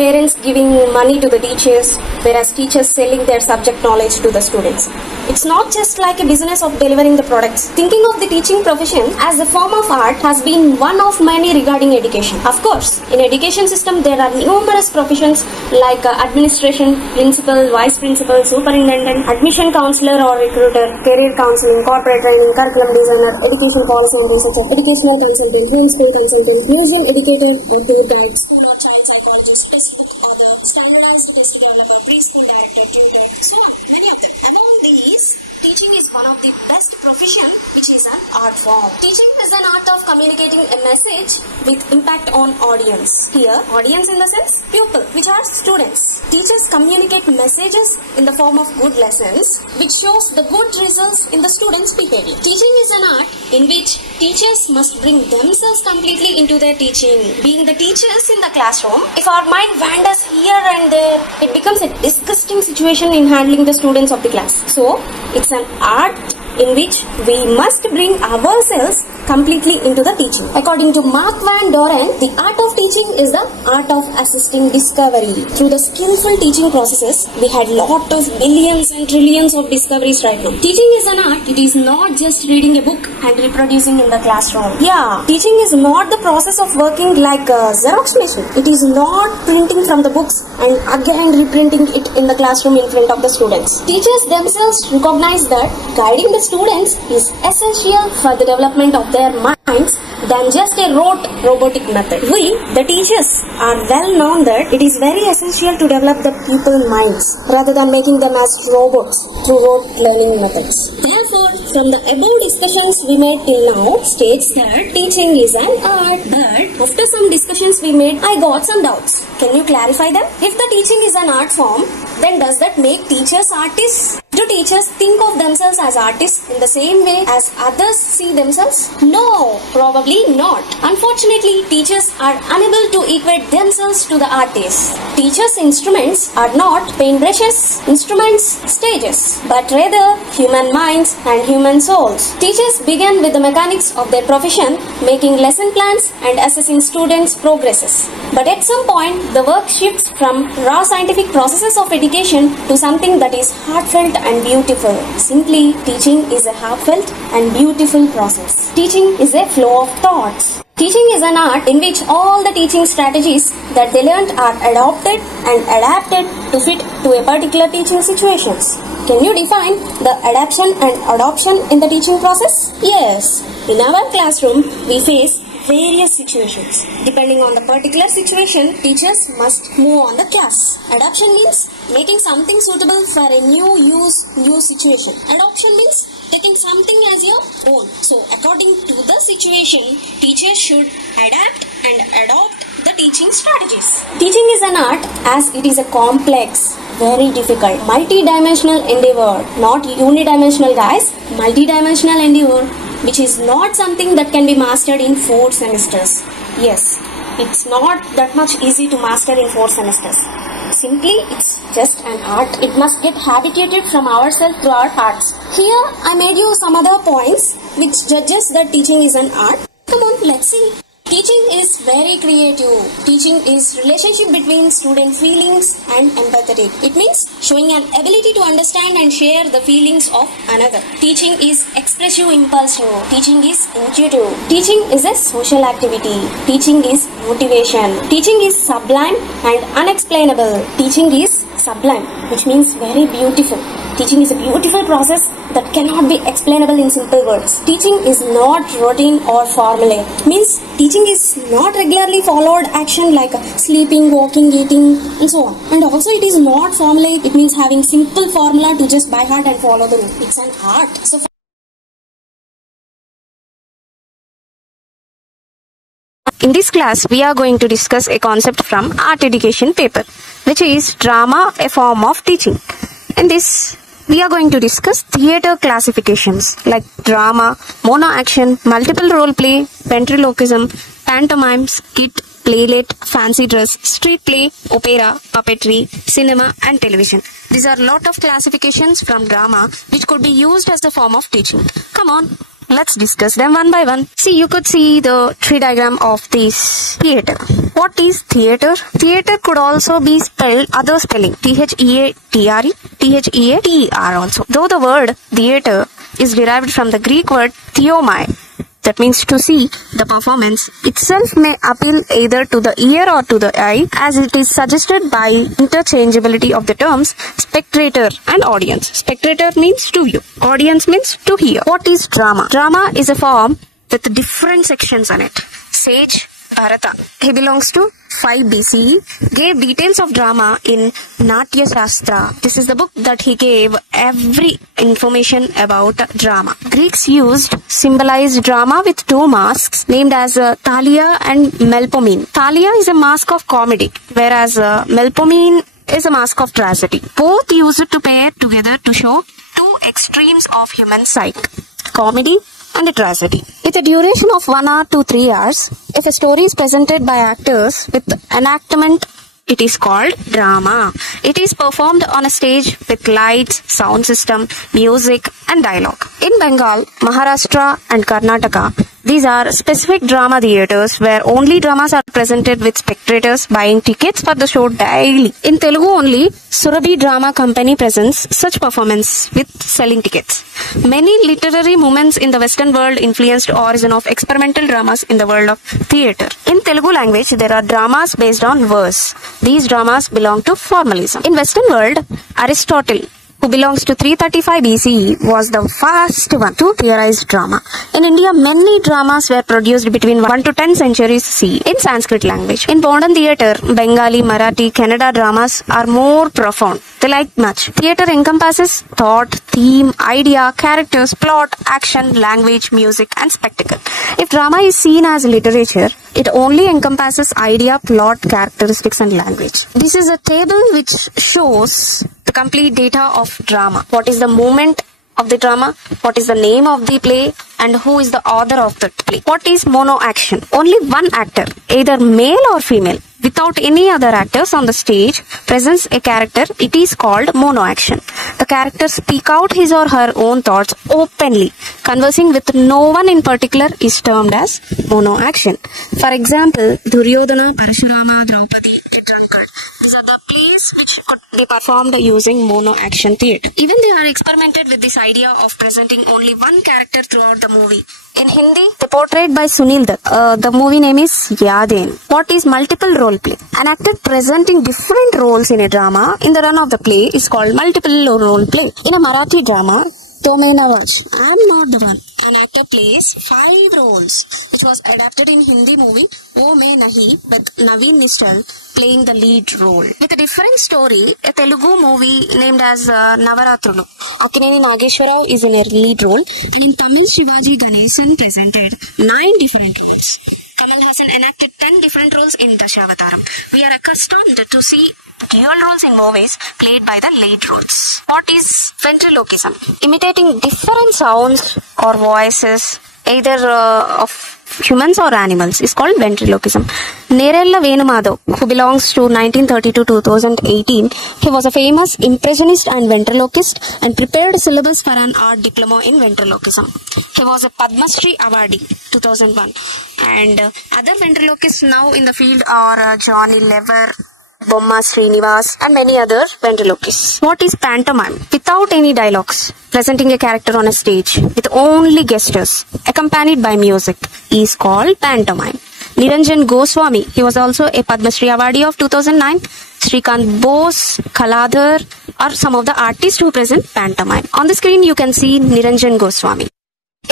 parents giving money to the teachers, whereas teachers selling their subject knowledge to the students. It's not just like a business of delivering the products. Thinking of the teaching profession as a form of art has been one of many regarding education. Of course, in education system there are numerous professions like administration, principal, vice principal, superintendent, admission counselor or recruiter, career counseling, corporate training, curriculum designer, education policy and researcher, educational consultant, homeschool consultant, museum educator or tour guide, school or child psychologist, textbook author, standardized test developer, preschool director, tutor, so on, many of them. Among these, teaching is one of the best profession which is an art form. Teaching is an art of communicating a message with impact on audience. Here, audience in the sense pupil, which are students. Teachers communicate messages in the form of good lessons which shows the good results in the students' behavior. Teaching is an art in which teachers must bring themselves completely into their teaching. Being the teachers in the classroom, if our mind wanders here and there, it becomes a disgusting situation in handling the students of the class. So, it's an art in which we must bring ourselves completely into the teaching. According to Mark Van Doren, the art of teaching is the art of assisting discovery. Through the skillful teaching processes, we had lot of billions and trillions of discoveries right now. Teaching is an art. It is not just reading a book and reproducing in the classroom. Yeah, teaching is not the process of working like a Xerox machine. It is not printing from the books and again reprinting it in the classroom in front of the students. Teachers themselves recognize that guiding the students is essential for the development of their minds than just a rote robotic method. We, the teachers, are well known that it is very essential to develop the pupil minds rather than making them as robots through rote learning methods. Therefore, from the above discussions we made till now states that teaching is an art. But after some discussions we made, I got some doubts. Can you clarify them? If the teaching is an art form, then does that make teachers artists? Do teachers think of themselves as artists in the same way as others see themselves? No, probably not. Unfortunately, teachers are unable to equate themselves to the artists. Teachers' instruments are not paintbrushes, instruments, stages, but rather human minds and human souls. Teachers begin with the mechanics of their profession, making lesson plans and assessing students' progresses. But at some point, the work shifts from raw scientific processes of education to something that is heartfelt and beautiful. Simply, teaching is a heartfelt and beautiful process. Teaching is a flow of thoughts. Teaching is an art in which all the teaching strategies that they learned are adopted and adapted to fit to a particular teaching situations. Can you define the adaptation and adoption in the teaching process? Yes. In our classroom, we face various situations. Depending on the particular situation, teachers must move on the class. Adaptation means making something suitable for a new situation. Adoption means taking something as your own. So, according to the situation, teachers should adapt and adopt the teaching strategies. Teaching is an art as it is a complex, very difficult, multi-dimensional endeavor. Not unidimensional, guys. Multi-dimensional endeavor, which is not something that can be mastered in 4 semesters. Yes, it's not that much easy to master in 4 semesters. Simply, it's just an art. It must get habituated from ourselves to our hearts. Here, I made you some other points which judges that teaching is an art. Come on, let's see. Teaching is very creative. Teaching is relationship between student feelings and empathetic. It means showing an ability to understand and share the feelings of another. Teaching is expressive impulsive. Teaching is intuitive. Teaching is a social activity. Teaching is motivation. Teaching is sublime and unexplainable. Teaching is sublime, which means very beautiful. Teaching is a beautiful process that cannot be explainable in simple words. Teaching is not routine or formulaic. Means teaching is not regularly followed action like sleeping, walking, eating and so on. And also it is not formulaic. It means having simple formula to just by heart and follow the rule. It's an art. So in this class, we are going to discuss a concept from art education paper, which is drama, a form of teaching. In this, we are going to discuss theatre classifications like drama, mono action, multiple role play, ventriloquism, pantomime, skit, playlet, fancy dress, street play, opera, puppetry, cinema and television. These are a lot of classifications from drama which could be used as a form of teaching. Come on, Let's discuss them one by one. See, you could see the tree diagram of this theater. What is theater? Theater could also be spelled other spelling. Theatre, Theater also. Though the word theater is derived from the Greek word theomai, that means to see, the performance itself may appeal either to the ear or to the eye, as it is suggested by interchangeability of the terms spectator and audience. Spectator means to view, audience means to hear. What is drama? Drama is a form with different sections on it. Sage Bharata, he belongs to 5 BCE, gave details of drama in Natya Shastra. This is the book that he gave every information about drama. Greeks used symbolized drama with 2 masks named as Thalia and Melpomene. Thalia is a mask of comedy, whereas Melpomene is a mask of tragedy. Both used to pair together to show 2 extremes of human psyche, comedy and a tragedy. With a duration of 1 hour to 3 hours, if a story is presented by actors with enactment, it is called drama. It is performed on a stage with lights, sound system, music and dialogue. In Bengal, Maharashtra and Karnataka, these are specific drama theatres where only dramas are presented with spectators buying tickets for the show daily. In Telugu only, Surabhi Drama Company presents such performance with selling tickets. Many literary movements in the Western world influenced origin of experimental dramas in the world of theatre. In Telugu language, there are dramas based on verse. These dramas belong to formalism. In Western world, Aristotle, who belongs to 335 BCE, was the first one to theorize drama. In India, many dramas were produced between 1 to 10 centuries CE in Sanskrit language. In modern theatre, Bengali, Marathi, Kannada dramas are more profound. They like much. Theatre encompasses thought, theme, idea, characters, plot, action, language, music and spectacle. If drama is seen as literature, it only encompasses idea, plot, characteristics and language. This is a table which shows the complete data of drama. What is the movement of the drama? What is the name of the play? And who is the author of that play? What is mono action? Only one actor, either male or female, without any other actors on the stage, presents a character. It is called mono action. The characters speak out his or her own thoughts openly. Conversing with no one in particular is termed as mono action. For example, Duryodhana, Parashurama, Draupadi, the Drunkard. These are the plays which could be performed using mono action theatre. Even they are experimented with this idea of presenting only one character throughout the movie. In Hindi, they portrayed by Sunil Dutt. The movie name is Yaaden. What is multiple role play? An actor presenting different roles in a drama in the run of the play is called multiple role play. In a Marathi drama, To Main Awaaz, I am not the one, an actor plays 5 roles, which was adapted in Hindi movie O Main Nahi with Naveen Nishchal playing the lead role. With a different story, a Telugu movie named as Navaratrulu, Akkineni Nageshwara Rao is in a lead role, and in Tamil, Shivaji Ganesan presented 9 different roles. Kamal Haasan enacted 10 different roles in Dashavataram. We are accustomed to see dual roles in movies played by the lead roles. What is ventriloquism? Imitating different sounds or voices, either of humans or animals, is called ventriloquism. Nerella Venumadhav, who belongs to 1932 to 2018, he was a famous impressionist and ventriloquist and prepared a syllabus for an art diploma in ventriloquism. He was a Padma Shri awardee 2001. And other ventriloquists now in the field are Johnny Lever, Bomma Srinivas and many other ventriloquists. What is pantomime? Without any dialogues, presenting a character on a stage with only gestures accompanied by music is called pantomime. Niranjan Goswami, he was also a Padma Shri awardee of 2009. Shrikant Bose, Kaladhar are some of the artists who present pantomime. On the screen you can see Niranjan Goswami.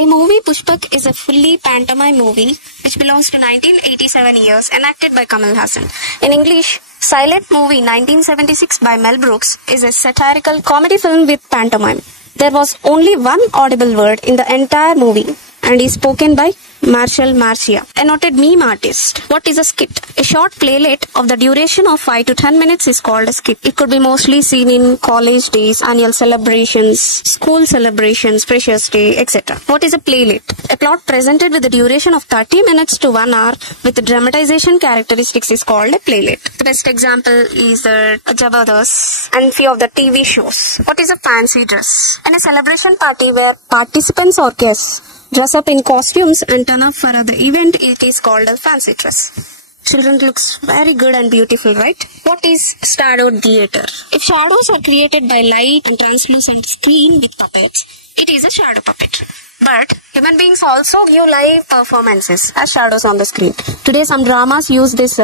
A movie Pushpak is a fully pantomime movie which belongs to 1987 years, enacted by Kamal Haasan. In English, Silent Movie 1976 by Mel Brooks is a satirical comedy film with pantomime. There was only one audible word in the entire movie and is spoken by Marshall Marcia, a noted meme artist. What is a skit? A short playlet of the duration of 5 to 10 minutes is called a skit. It could be mostly seen in college days, annual celebrations, school celebrations, Freshers' Day, etc. What is a playlet? A plot presented with a duration of 30 minutes to 1 hour with dramatization characteristics is called a playlet. The best example is the Jabardast and few of the TV shows. What is a fancy dress? In a celebration party where participants or guests dress up in costumes and turn up for the event, it is called a fancy dress. Children looks very good and beautiful, right? What is shadow theater? If shadows are created by light and translucent screen with puppets, it is a shadow puppet. But human beings also give live performances as shadows on the screen. Today some dramas use this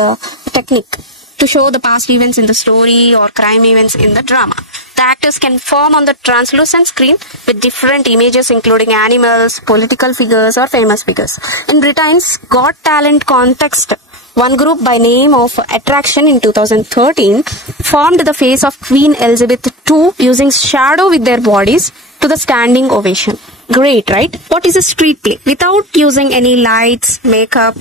technique to show the past events in the story or crime events in the drama. The actors can form on the translucent screen with different images including animals, political figures or famous figures. In Britain's Got Talent contest, one group by name of Attraction in 2013 formed the face of Queen Elizabeth II using shadow with their bodies to the standing ovation. Great, right? What is a street play? Without using any lights, makeup.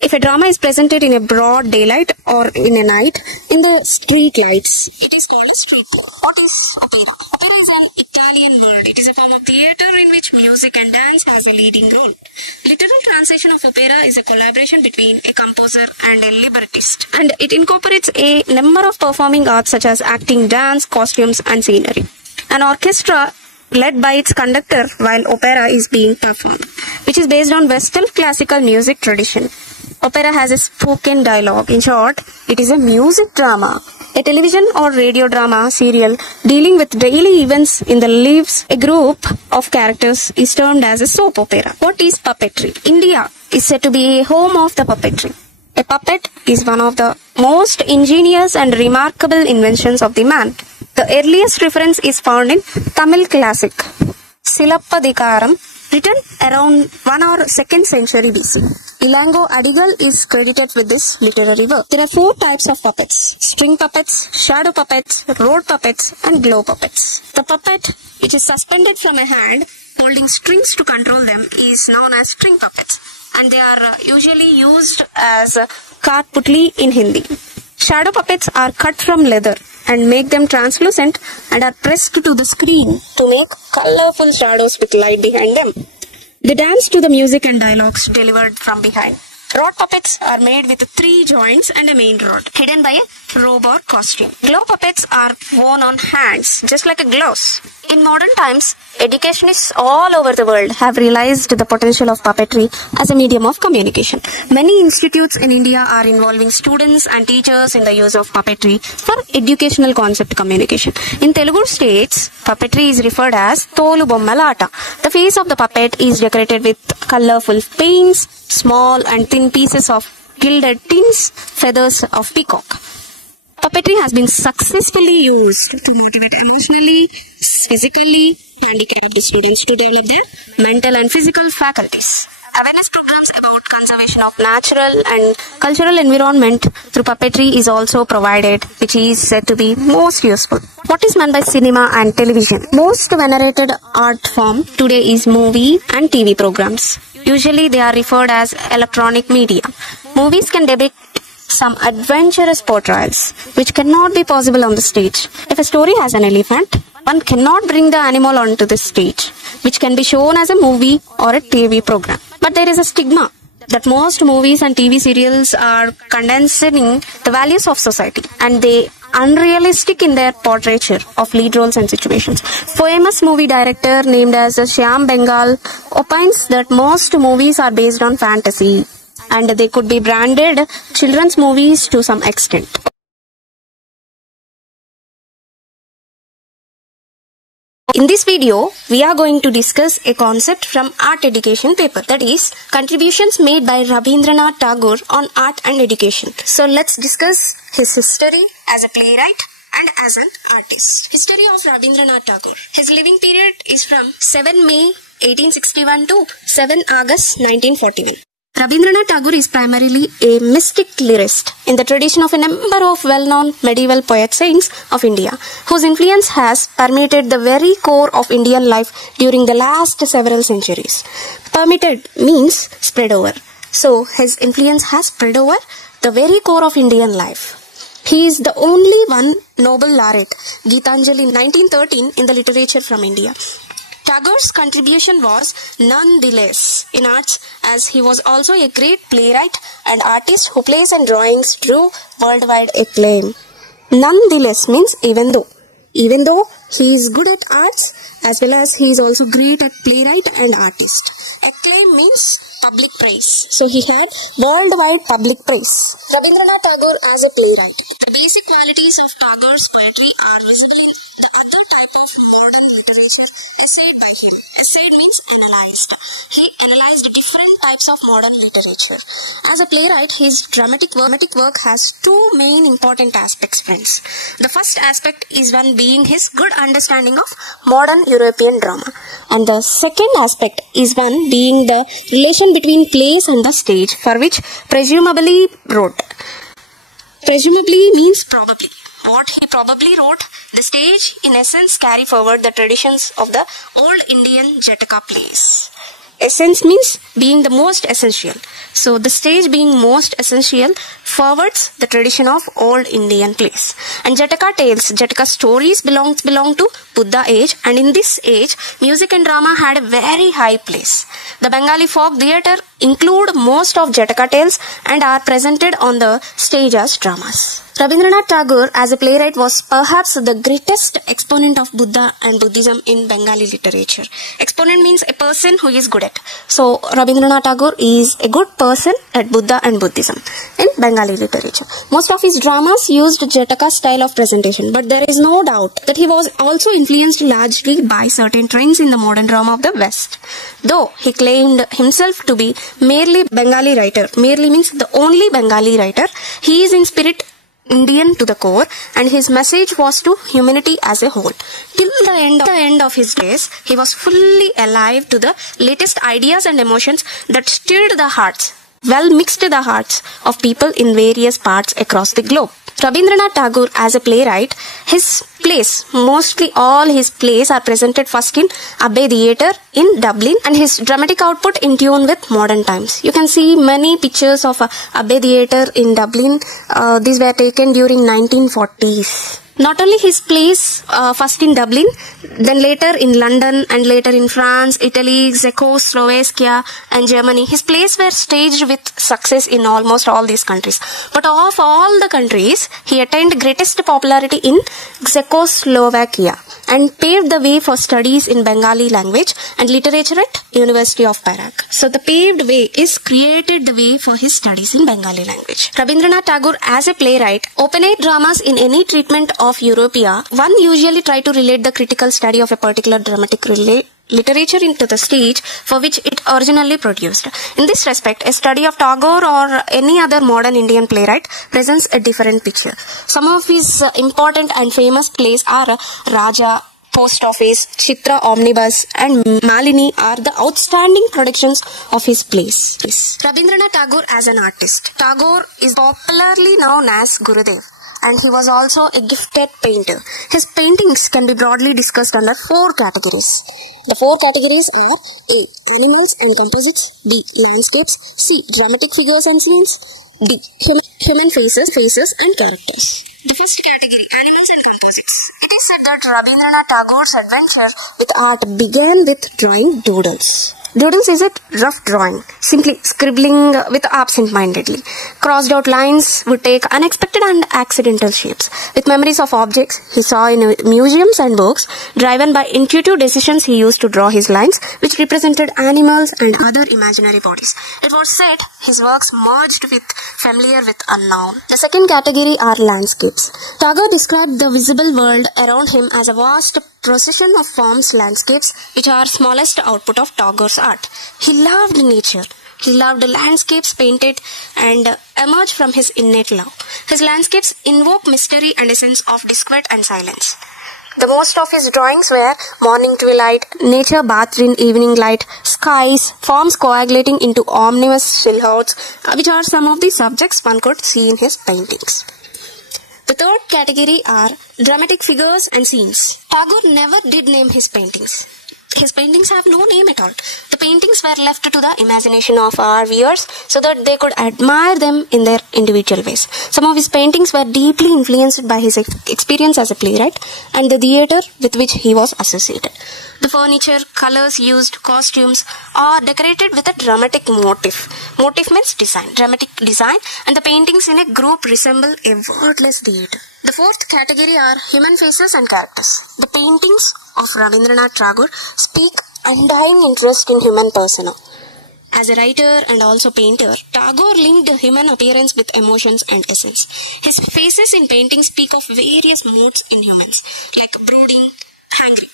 If a drama is presented in a broad daylight or in a night, in the street lights, it is called a street play. What is opera? Opera is an Italian word. It is a form of theatre in which music and dance has a leading role. Literal translation of opera is a collaboration between a composer and a librettist. And it incorporates a number of performing arts such as acting, dance, costumes and scenery. An orchestra led by its conductor while opera is being performed, which is based on Western classical music tradition. Opera has a spoken dialogue. In short, it is a music drama. A television or radio drama serial dealing with daily events in the lives a group of characters is termed as a soap opera. What is puppetry? India is said to be a home of the puppetry. A puppet is one of the most ingenious and remarkable inventions of the man. The earliest reference is found in Tamil classic Silappadikaram, written around 1 or 2nd century BC. Ilango Adigal is credited with this literary work. There are 4 types of puppets: string puppets, shadow puppets, road puppets and glow puppets. The puppet, which is suspended from a hand holding strings to control them, is known as string puppets, and they are usually used as Katputli in Hindi. Shadow puppets are cut from leather and make them translucent and are pressed to the screen to make colorful shadows with light behind them. They dance to the music and dialogues delivered from behind. Rod puppets are made with 3 joints and a main rod, hidden by a robe or costume. Glow puppets are worn on hands, just like a gloves. In modern times, educationists all over the world have realized the potential of puppetry as a medium of communication. Many institutes in India are involving students and teachers in the use of puppetry for educational concept communication. In Telugu states, puppetry is referred as Tolu Bommalata. The face of the puppet is decorated with colorful paints, small and thin pieces of gilded tins, feathers of peacock. Puppetry has been successfully used to motivate emotionally, physically handicapped students to develop their mental and physical faculties. Awareness programs about conservation of natural and cultural environment through puppetry is also provided, which is said to be most useful. What is meant by cinema and television? Most venerated art form today is movie and TV programs. Usually they are referred as electronic media. Movies can depict some adventurous portrayals, which cannot be possible on the stage. If a story has an elephant, one cannot bring the animal onto the stage, which can be shown as a movie or a TV program. But there is a stigma that most movies and TV serials are condensing the values of society, and they unrealistic in their portraiture of lead roles and situations. Famous movie director named as Shyam Bengal opines that most movies are based on fantasy, and they could be branded children's movies to some extent. In this video, we are going to discuss a concept from art education paper, that is, contributions made by Rabindranath Tagore on art and education. So let's discuss his history as a playwright and as an artist. History of Rabindranath Tagore. His living period is from 7 May 1861 to 7 August 1941. Rabindranath Tagore is primarily a mystic lyrist in the tradition of a number of well-known medieval poet saints of India, whose influence has permeated the very core of Indian life during the last several centuries. Permeated means spread over. So his influence has spread over the very core of Indian life. He is the only one Nobel laureate, Gitanjali 1913, in the literature from India. Tagore's contribution was none the less in arts, as he was also a great playwright and artist whose plays and drawings drew worldwide acclaim. None the less means even though. Even though He is good at arts as well as he is also great at playwright and artist. Acclaim means public praise. So he had worldwide public praise. Rabindranath Tagore as a playwright. The basic qualities of Tagore's poetry are visible in the other type of modern literature essayed by him. Essayed means analyzed. He analyzed different types of modern literature. As a playwright, his dramatic work has two main important aspects, friends. The first aspect is one being his good understanding of modern European drama. And the second aspect is one being the relation between plays and the stage, for which presumably wrote. Presumably means probably. What he probably wrote, the stage in essence carry forward the traditions of the old Indian Jataka plays. Essence means being the most essential. So the stage being most essential forwards the tradition of old Indian plays. And Jataka tales, Jataka stories belong to Buddha age, and in this age music and drama had a very high place. The Bengali folk theatre include most of Jataka tales and are presented on the stage as dramas. Rabindranath Tagore as a playwright was perhaps the greatest exponent of Buddha and Buddhism in Bengali literature. Exponent means a person who is good at. So Rabindranath Tagore is a good person at Buddha and Buddhism in Bengali literature. Most of his dramas used Jataka style of presentation, but there is no doubt that he was also influenced largely by certain trends in the modern drama of the West. Though he claimed himself to be merely Bengali writer, merely means the only Bengali writer, he is in spirit Indian to the core, and his message was to humanity as a whole. Till the end of his days, he was fully alive to the latest ideas and emotions that stirred the hearts, mixed the hearts of people in various parts across the globe. Rabindranath Tagore as a playwright, his plays, mostly all his plays are presented first in Abbey Theatre in Dublin, and his dramatic output in tune with modern times. You can see many pictures of Abbey Theatre in Dublin. These were taken during 1940s. Not only his plays first in Dublin, then later in London and later in France, Italy, Czechoslovakia and Germany. His plays were staged with success in almost all these countries. But of all the countries, he attained greatest popularity in Czechoslovakia and paved the way for studies in Bengali language and literature at University of Prague. So the paved way is created the way for his studies in Bengali language. Rabindranath Tagore as a playwright, open-air dramas in any treatment of Europea, one usually try to relate the critical study of a particular dramatic literature into the stage for which it originally produced. In this respect, a study of Tagore or any other modern Indian playwright presents a different picture. Some of his important and famous plays are Raja, Post Office, Chitra Omnibus and Malini are the outstanding productions of his plays. Rabindranath Tagore as an artist. Tagore is popularly known as Gurudev, and he was also a gifted painter. His paintings can be broadly discussed under four categories. The four categories are A. Animals and composites, B. Landscapes, C. Dramatic figures and scenes, D. Human faces and characters. The first category, animals and composites. It is said that Rabindranath Tagore's adventure with art began with drawing doodles. Doodles is a rough drawing, simply scribbling with absent-mindedly. Crossed out lines would take unexpected and accidental shapes. With memories of objects he saw in museums and books, driven by intuitive decisions he used to draw his lines, which represented animals and other imaginary bodies. It was said his works merged with familiar with unknown. The second category are landscapes. Tagore described the visible world around him as a vast procession of forms, landscapes, which are smallest output of Tagore's art. He loved nature. He loved landscapes painted and emerged from his innate love. His landscapes invoke mystery and a sense of disquiet and silence. The most of his drawings were morning twilight, nature bathed in evening light, skies, forms coagulating into ominous silhouettes, which are some of the subjects one could see in his paintings. The third category are dramatic figures and scenes. Tagore never did name his paintings. His paintings have no name at all. The paintings were left to the imagination of our viewers so that they could admire them in their individual ways. Some of his paintings were deeply influenced by his experience as a playwright and the theatre with which he was associated. The furniture, colors used, costumes are decorated with a dramatic motif. Motif means design, dramatic design, and the paintings in a group resemble a wordless theatre. The fourth category are human faces and characters. The paintings of Rabindranath Tagore speak undying interest in human persona. As a writer and also painter, Tagore linked human appearance with emotions and essence. His faces in paintings speak of various moods in humans, like brooding, angry,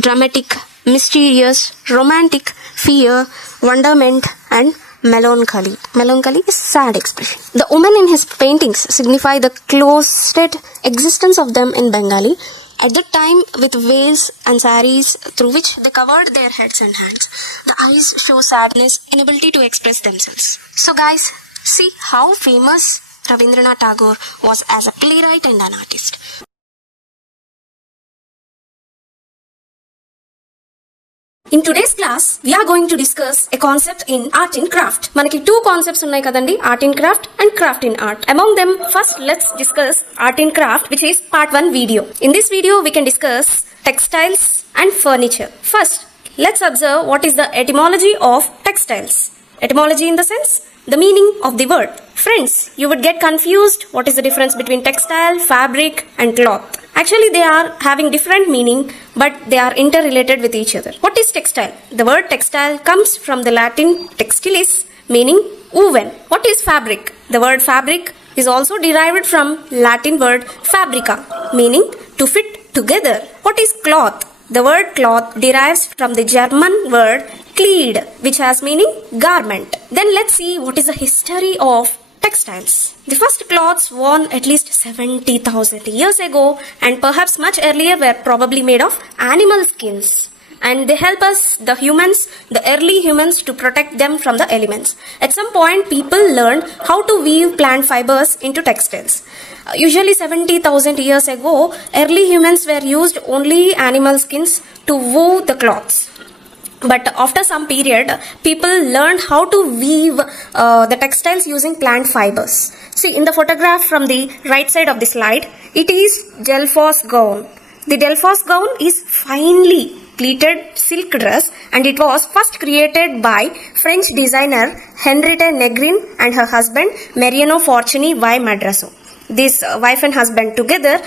dramatic, mysterious, romantic, fear, wonderment, and melancholy. Melancholy is sad expression. The women in his paintings signify the closeted existence of them in Bengali at the time with veils and saris through which they covered their heads and hands. The eyes show sadness, inability to express themselves. So guys, see how famous Rabindranath Tagore was as a playwright and an artist. In today's class, we are going to discuss a concept in art and craft. Manaki two concepts unnai kadandi, art in craft and craft in art. Among them, first let's discuss art in craft, which is part 1 video. In this video, we can discuss textiles and furniture. First, let's observe what is the etymology of textiles. Etymology in the sense, the meaning of the word. Friends, you would get confused what is the difference between textile, fabric and cloth. Actually, they are having different meaning, but they are interrelated with each other. What is textile? The word textile comes from the Latin textilis, meaning woven. What is fabric? The word fabric is also derived from Latin word fabrica, meaning to fit together. What is cloth? The word cloth derives from the German word Kleid, which has meaning garment. Then let's see what is the history of textiles. The first cloths worn at least 70,000 years ago and perhaps much earlier were probably made of animal skins. And they help us, the early humans, to protect them from the elements. At some point, people learned how to weave plant fibers into textiles. Usually 70,000 years ago, early humans were used only animal skins to weave the cloths. But after some period, people learned how to weave the textiles using plant fibers. See, in the photograph from the right side of the slide, it is Delphos gown. The Delphos gown is finely pleated silk dress, and it was first created by French designer Henriette Negrin and her husband Mariano Fortuny y Madrazo. This wife and husband together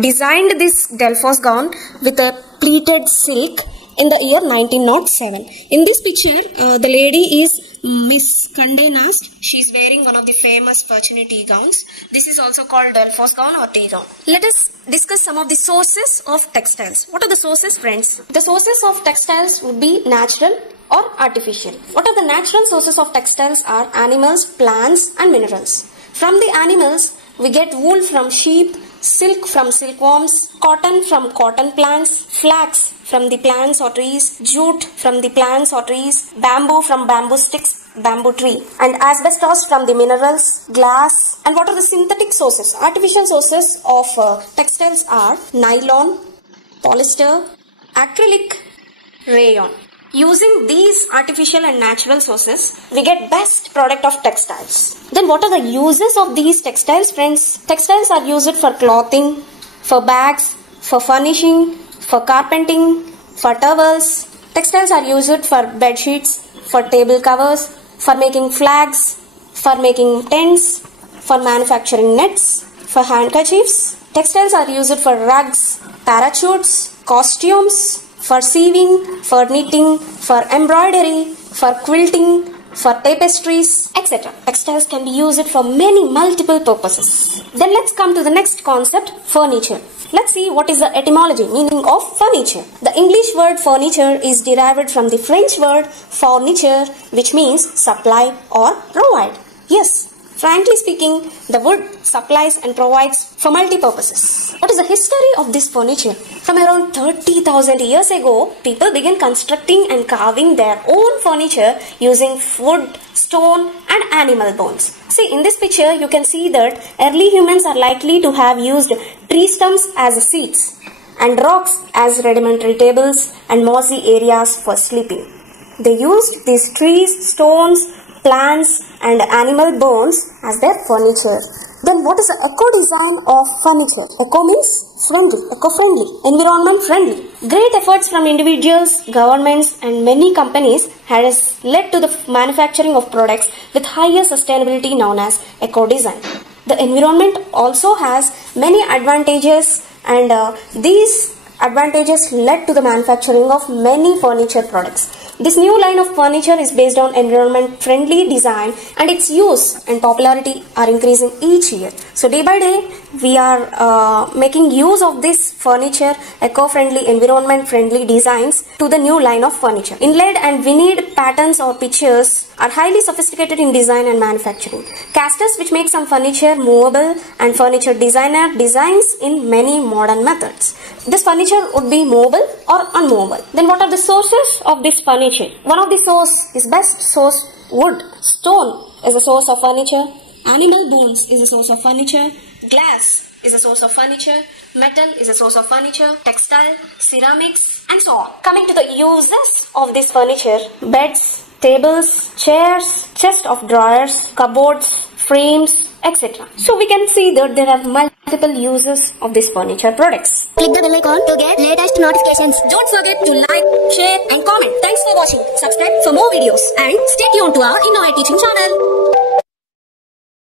designed this Delphos gown with a pleated silk in the year 1907. In this picture, the lady is Miss Condé Nast. She is wearing one of the famous Fortuny tea gowns. This is also called Delphos gown or tea gown. Let us discuss some of the sources of textiles. What are the sources, friends? The sources of textiles would be natural or artificial. What are the natural sources of textiles are animals, plants and minerals. From the animals, we get wool from sheep, silk from silkworms, cotton from cotton plants, flax from the plants or trees, jute from the plants or trees, bamboo from bamboo sticks, bamboo tree, and asbestos from the minerals, glass. And what are the synthetic sources? Artificial sources of textiles are nylon, polyester, acrylic, rayon. Using these artificial and natural sources, we get best product of textiles. Then what are the uses of these textiles, friends? Textiles are used for clothing, for bags, for furnishing, for carpenting, for towels. Textiles are used for bed sheets, for table covers, for making flags, for making tents, for manufacturing nets, for handkerchiefs. Textiles are used for rugs, parachutes, costumes, for sewing, for knitting, for embroidery, for quilting, for tapestries, etc. Textiles can be used for many multiple purposes. Then let's come to the next concept, furniture. Let's see what is the etymology, meaning of furniture. The English word furniture is derived from the French word fourniture, which means supply or provide. Yes, frankly speaking, the wood supplies and provides for multi-purposes. What is the history of this furniture? From around 30,000 years ago, people began constructing and carving their own furniture using wood, stone and animal bones. See, in this picture, you can see that early humans are likely to have used tree stumps as seats and rocks as rudimentary tables and mossy areas for sleeping. They used these trees, stones, plants and animal bones as their furniture. Then what is the eco-design of furniture? Eco means friendly, eco-friendly, environment friendly. Great efforts from individuals, governments and many companies has led to the manufacturing of products with higher sustainability known as eco-design. The environment also has many advantages, and these advantages led to the manufacturing of many furniture products. This new line of furniture is based on environment friendly design, and its use and popularity are increasing each year. So day by day we are making use of this furniture, eco-friendly, environment friendly designs to the new line of furniture. Inlaid and veneered patterns or pictures are highly sophisticated in design and manufacturing. Casters, which make some furniture movable, and furniture designer designs in many modern methods. This furniture would be movable or unmovable. Then what are the sources of this furniture? One of the source is best source wood. Stone is a source of furniture. Animal bones is a source of furniture. Glass is a source of furniture. Metal is a source of furniture. Textile, ceramics and so on. Coming to the uses of this furniture: beds, tables, chairs, chest of drawers, cupboards, frames, etc. So we can see that there are multiple uses of these furniture products. Click the bell icon to get latest notifications. Don't forget to like, share and comment. Thanks for watching. Subscribe for more videos and stay tuned to our Innovate Teaching channel.